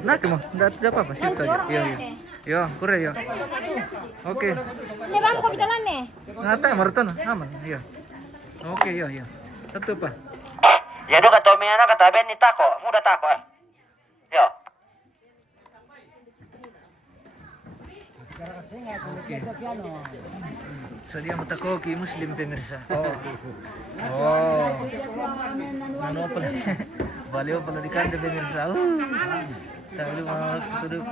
Nak mo, tidak apa-apa, sip saja. Iya. Yo, kure yo. Oke. Ini bang, kau bidalan nih. Nata marton, aman. Iya. Oke, iya. Satu pa. Ya do kata miana kata ben ni tako, muda tako. Yo. Sedia mata koki muslim pemirsa. Oh. Ano pala? Baliw pala di kanda pemirsa. Tahu mau tuduk.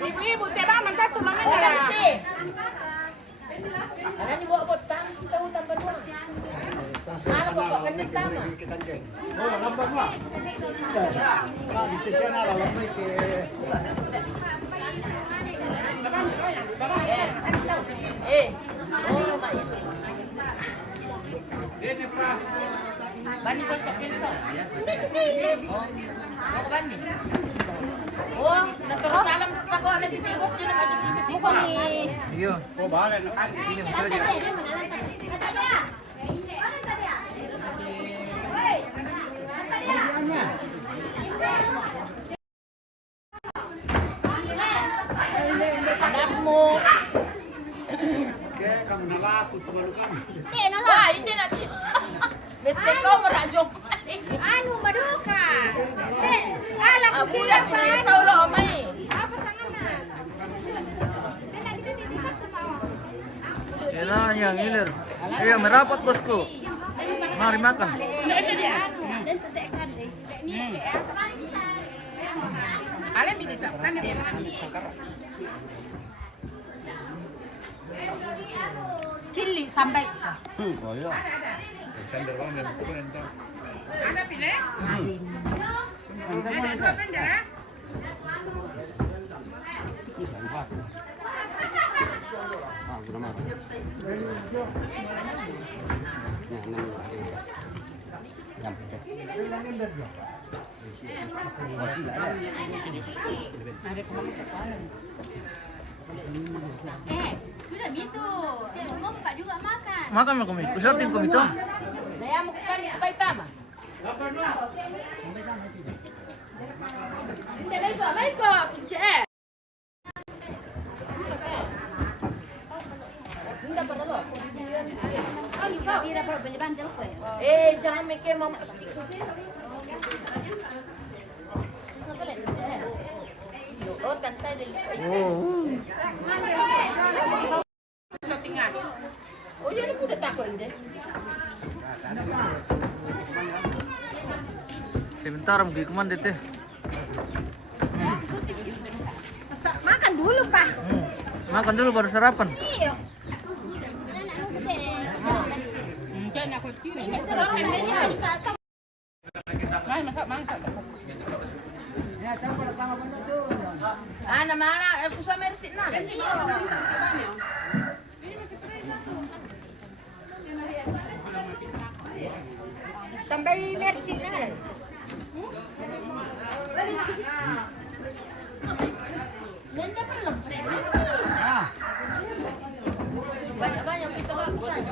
Ibu-ibu, teba mantap semangat ya. Alam buat botang, tahu tambah dua. Alam kok kan tama. Oh, nampak mah. Di sisi sana lah lama ke. Bani sosok pilsa. Mau bani. Oh, terus alam tako na titibos yun ang atitibos. Bukan ni. Iyo. Oh, bahala na. Sinam saja. Wah, hindi na. Bete ko marajo. Anu maduka. Ala ko sila pa. Taulo may. Apa tanganan? Bena kita titik sama. Kailangan yang hilir. Iya, merapat bosku. Mari makan. Dan sedekan deh. Kalian bisa kan dia. Kili sampai. Oh iya. Ada pilih? Ah, sudah makan. Nah, ini. Yang putih. Masih ada. Sudah gitu. Mau buka juga makan. Makan mo kami. Usatin kami to. Daya mo kan pay tama. Hindi baiko, sinche. Hindi pa lalo. Jangan mikir mama stick. Oh, tantay dali. Sa tingan. Oh, yan po datako hindi. Sebentar pergi kemana teh? Makan dulu, Pak. Makan dulu baru sarapan. Iya. Ana mana pusat mersit na. Tambah mersit na. Nenda belum. Banyak-banyak kita bagusan.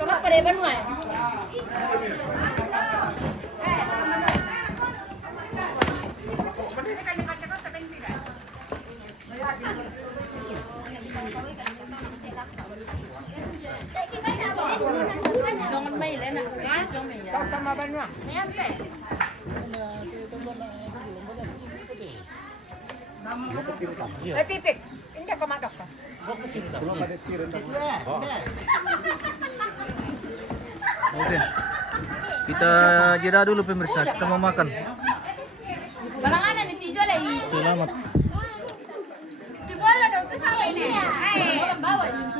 Tolak pada Benua. Jangan main lah nak. Jangan main. Tak sama Benua. Ni apa? Pipik, hindi ka madok ka. Oke. Kita jeda dulu pemirsa, kita mau makan. Balangan ni tijo lagi. Selamat. Di bola dong tu sama ini. Bawa ni.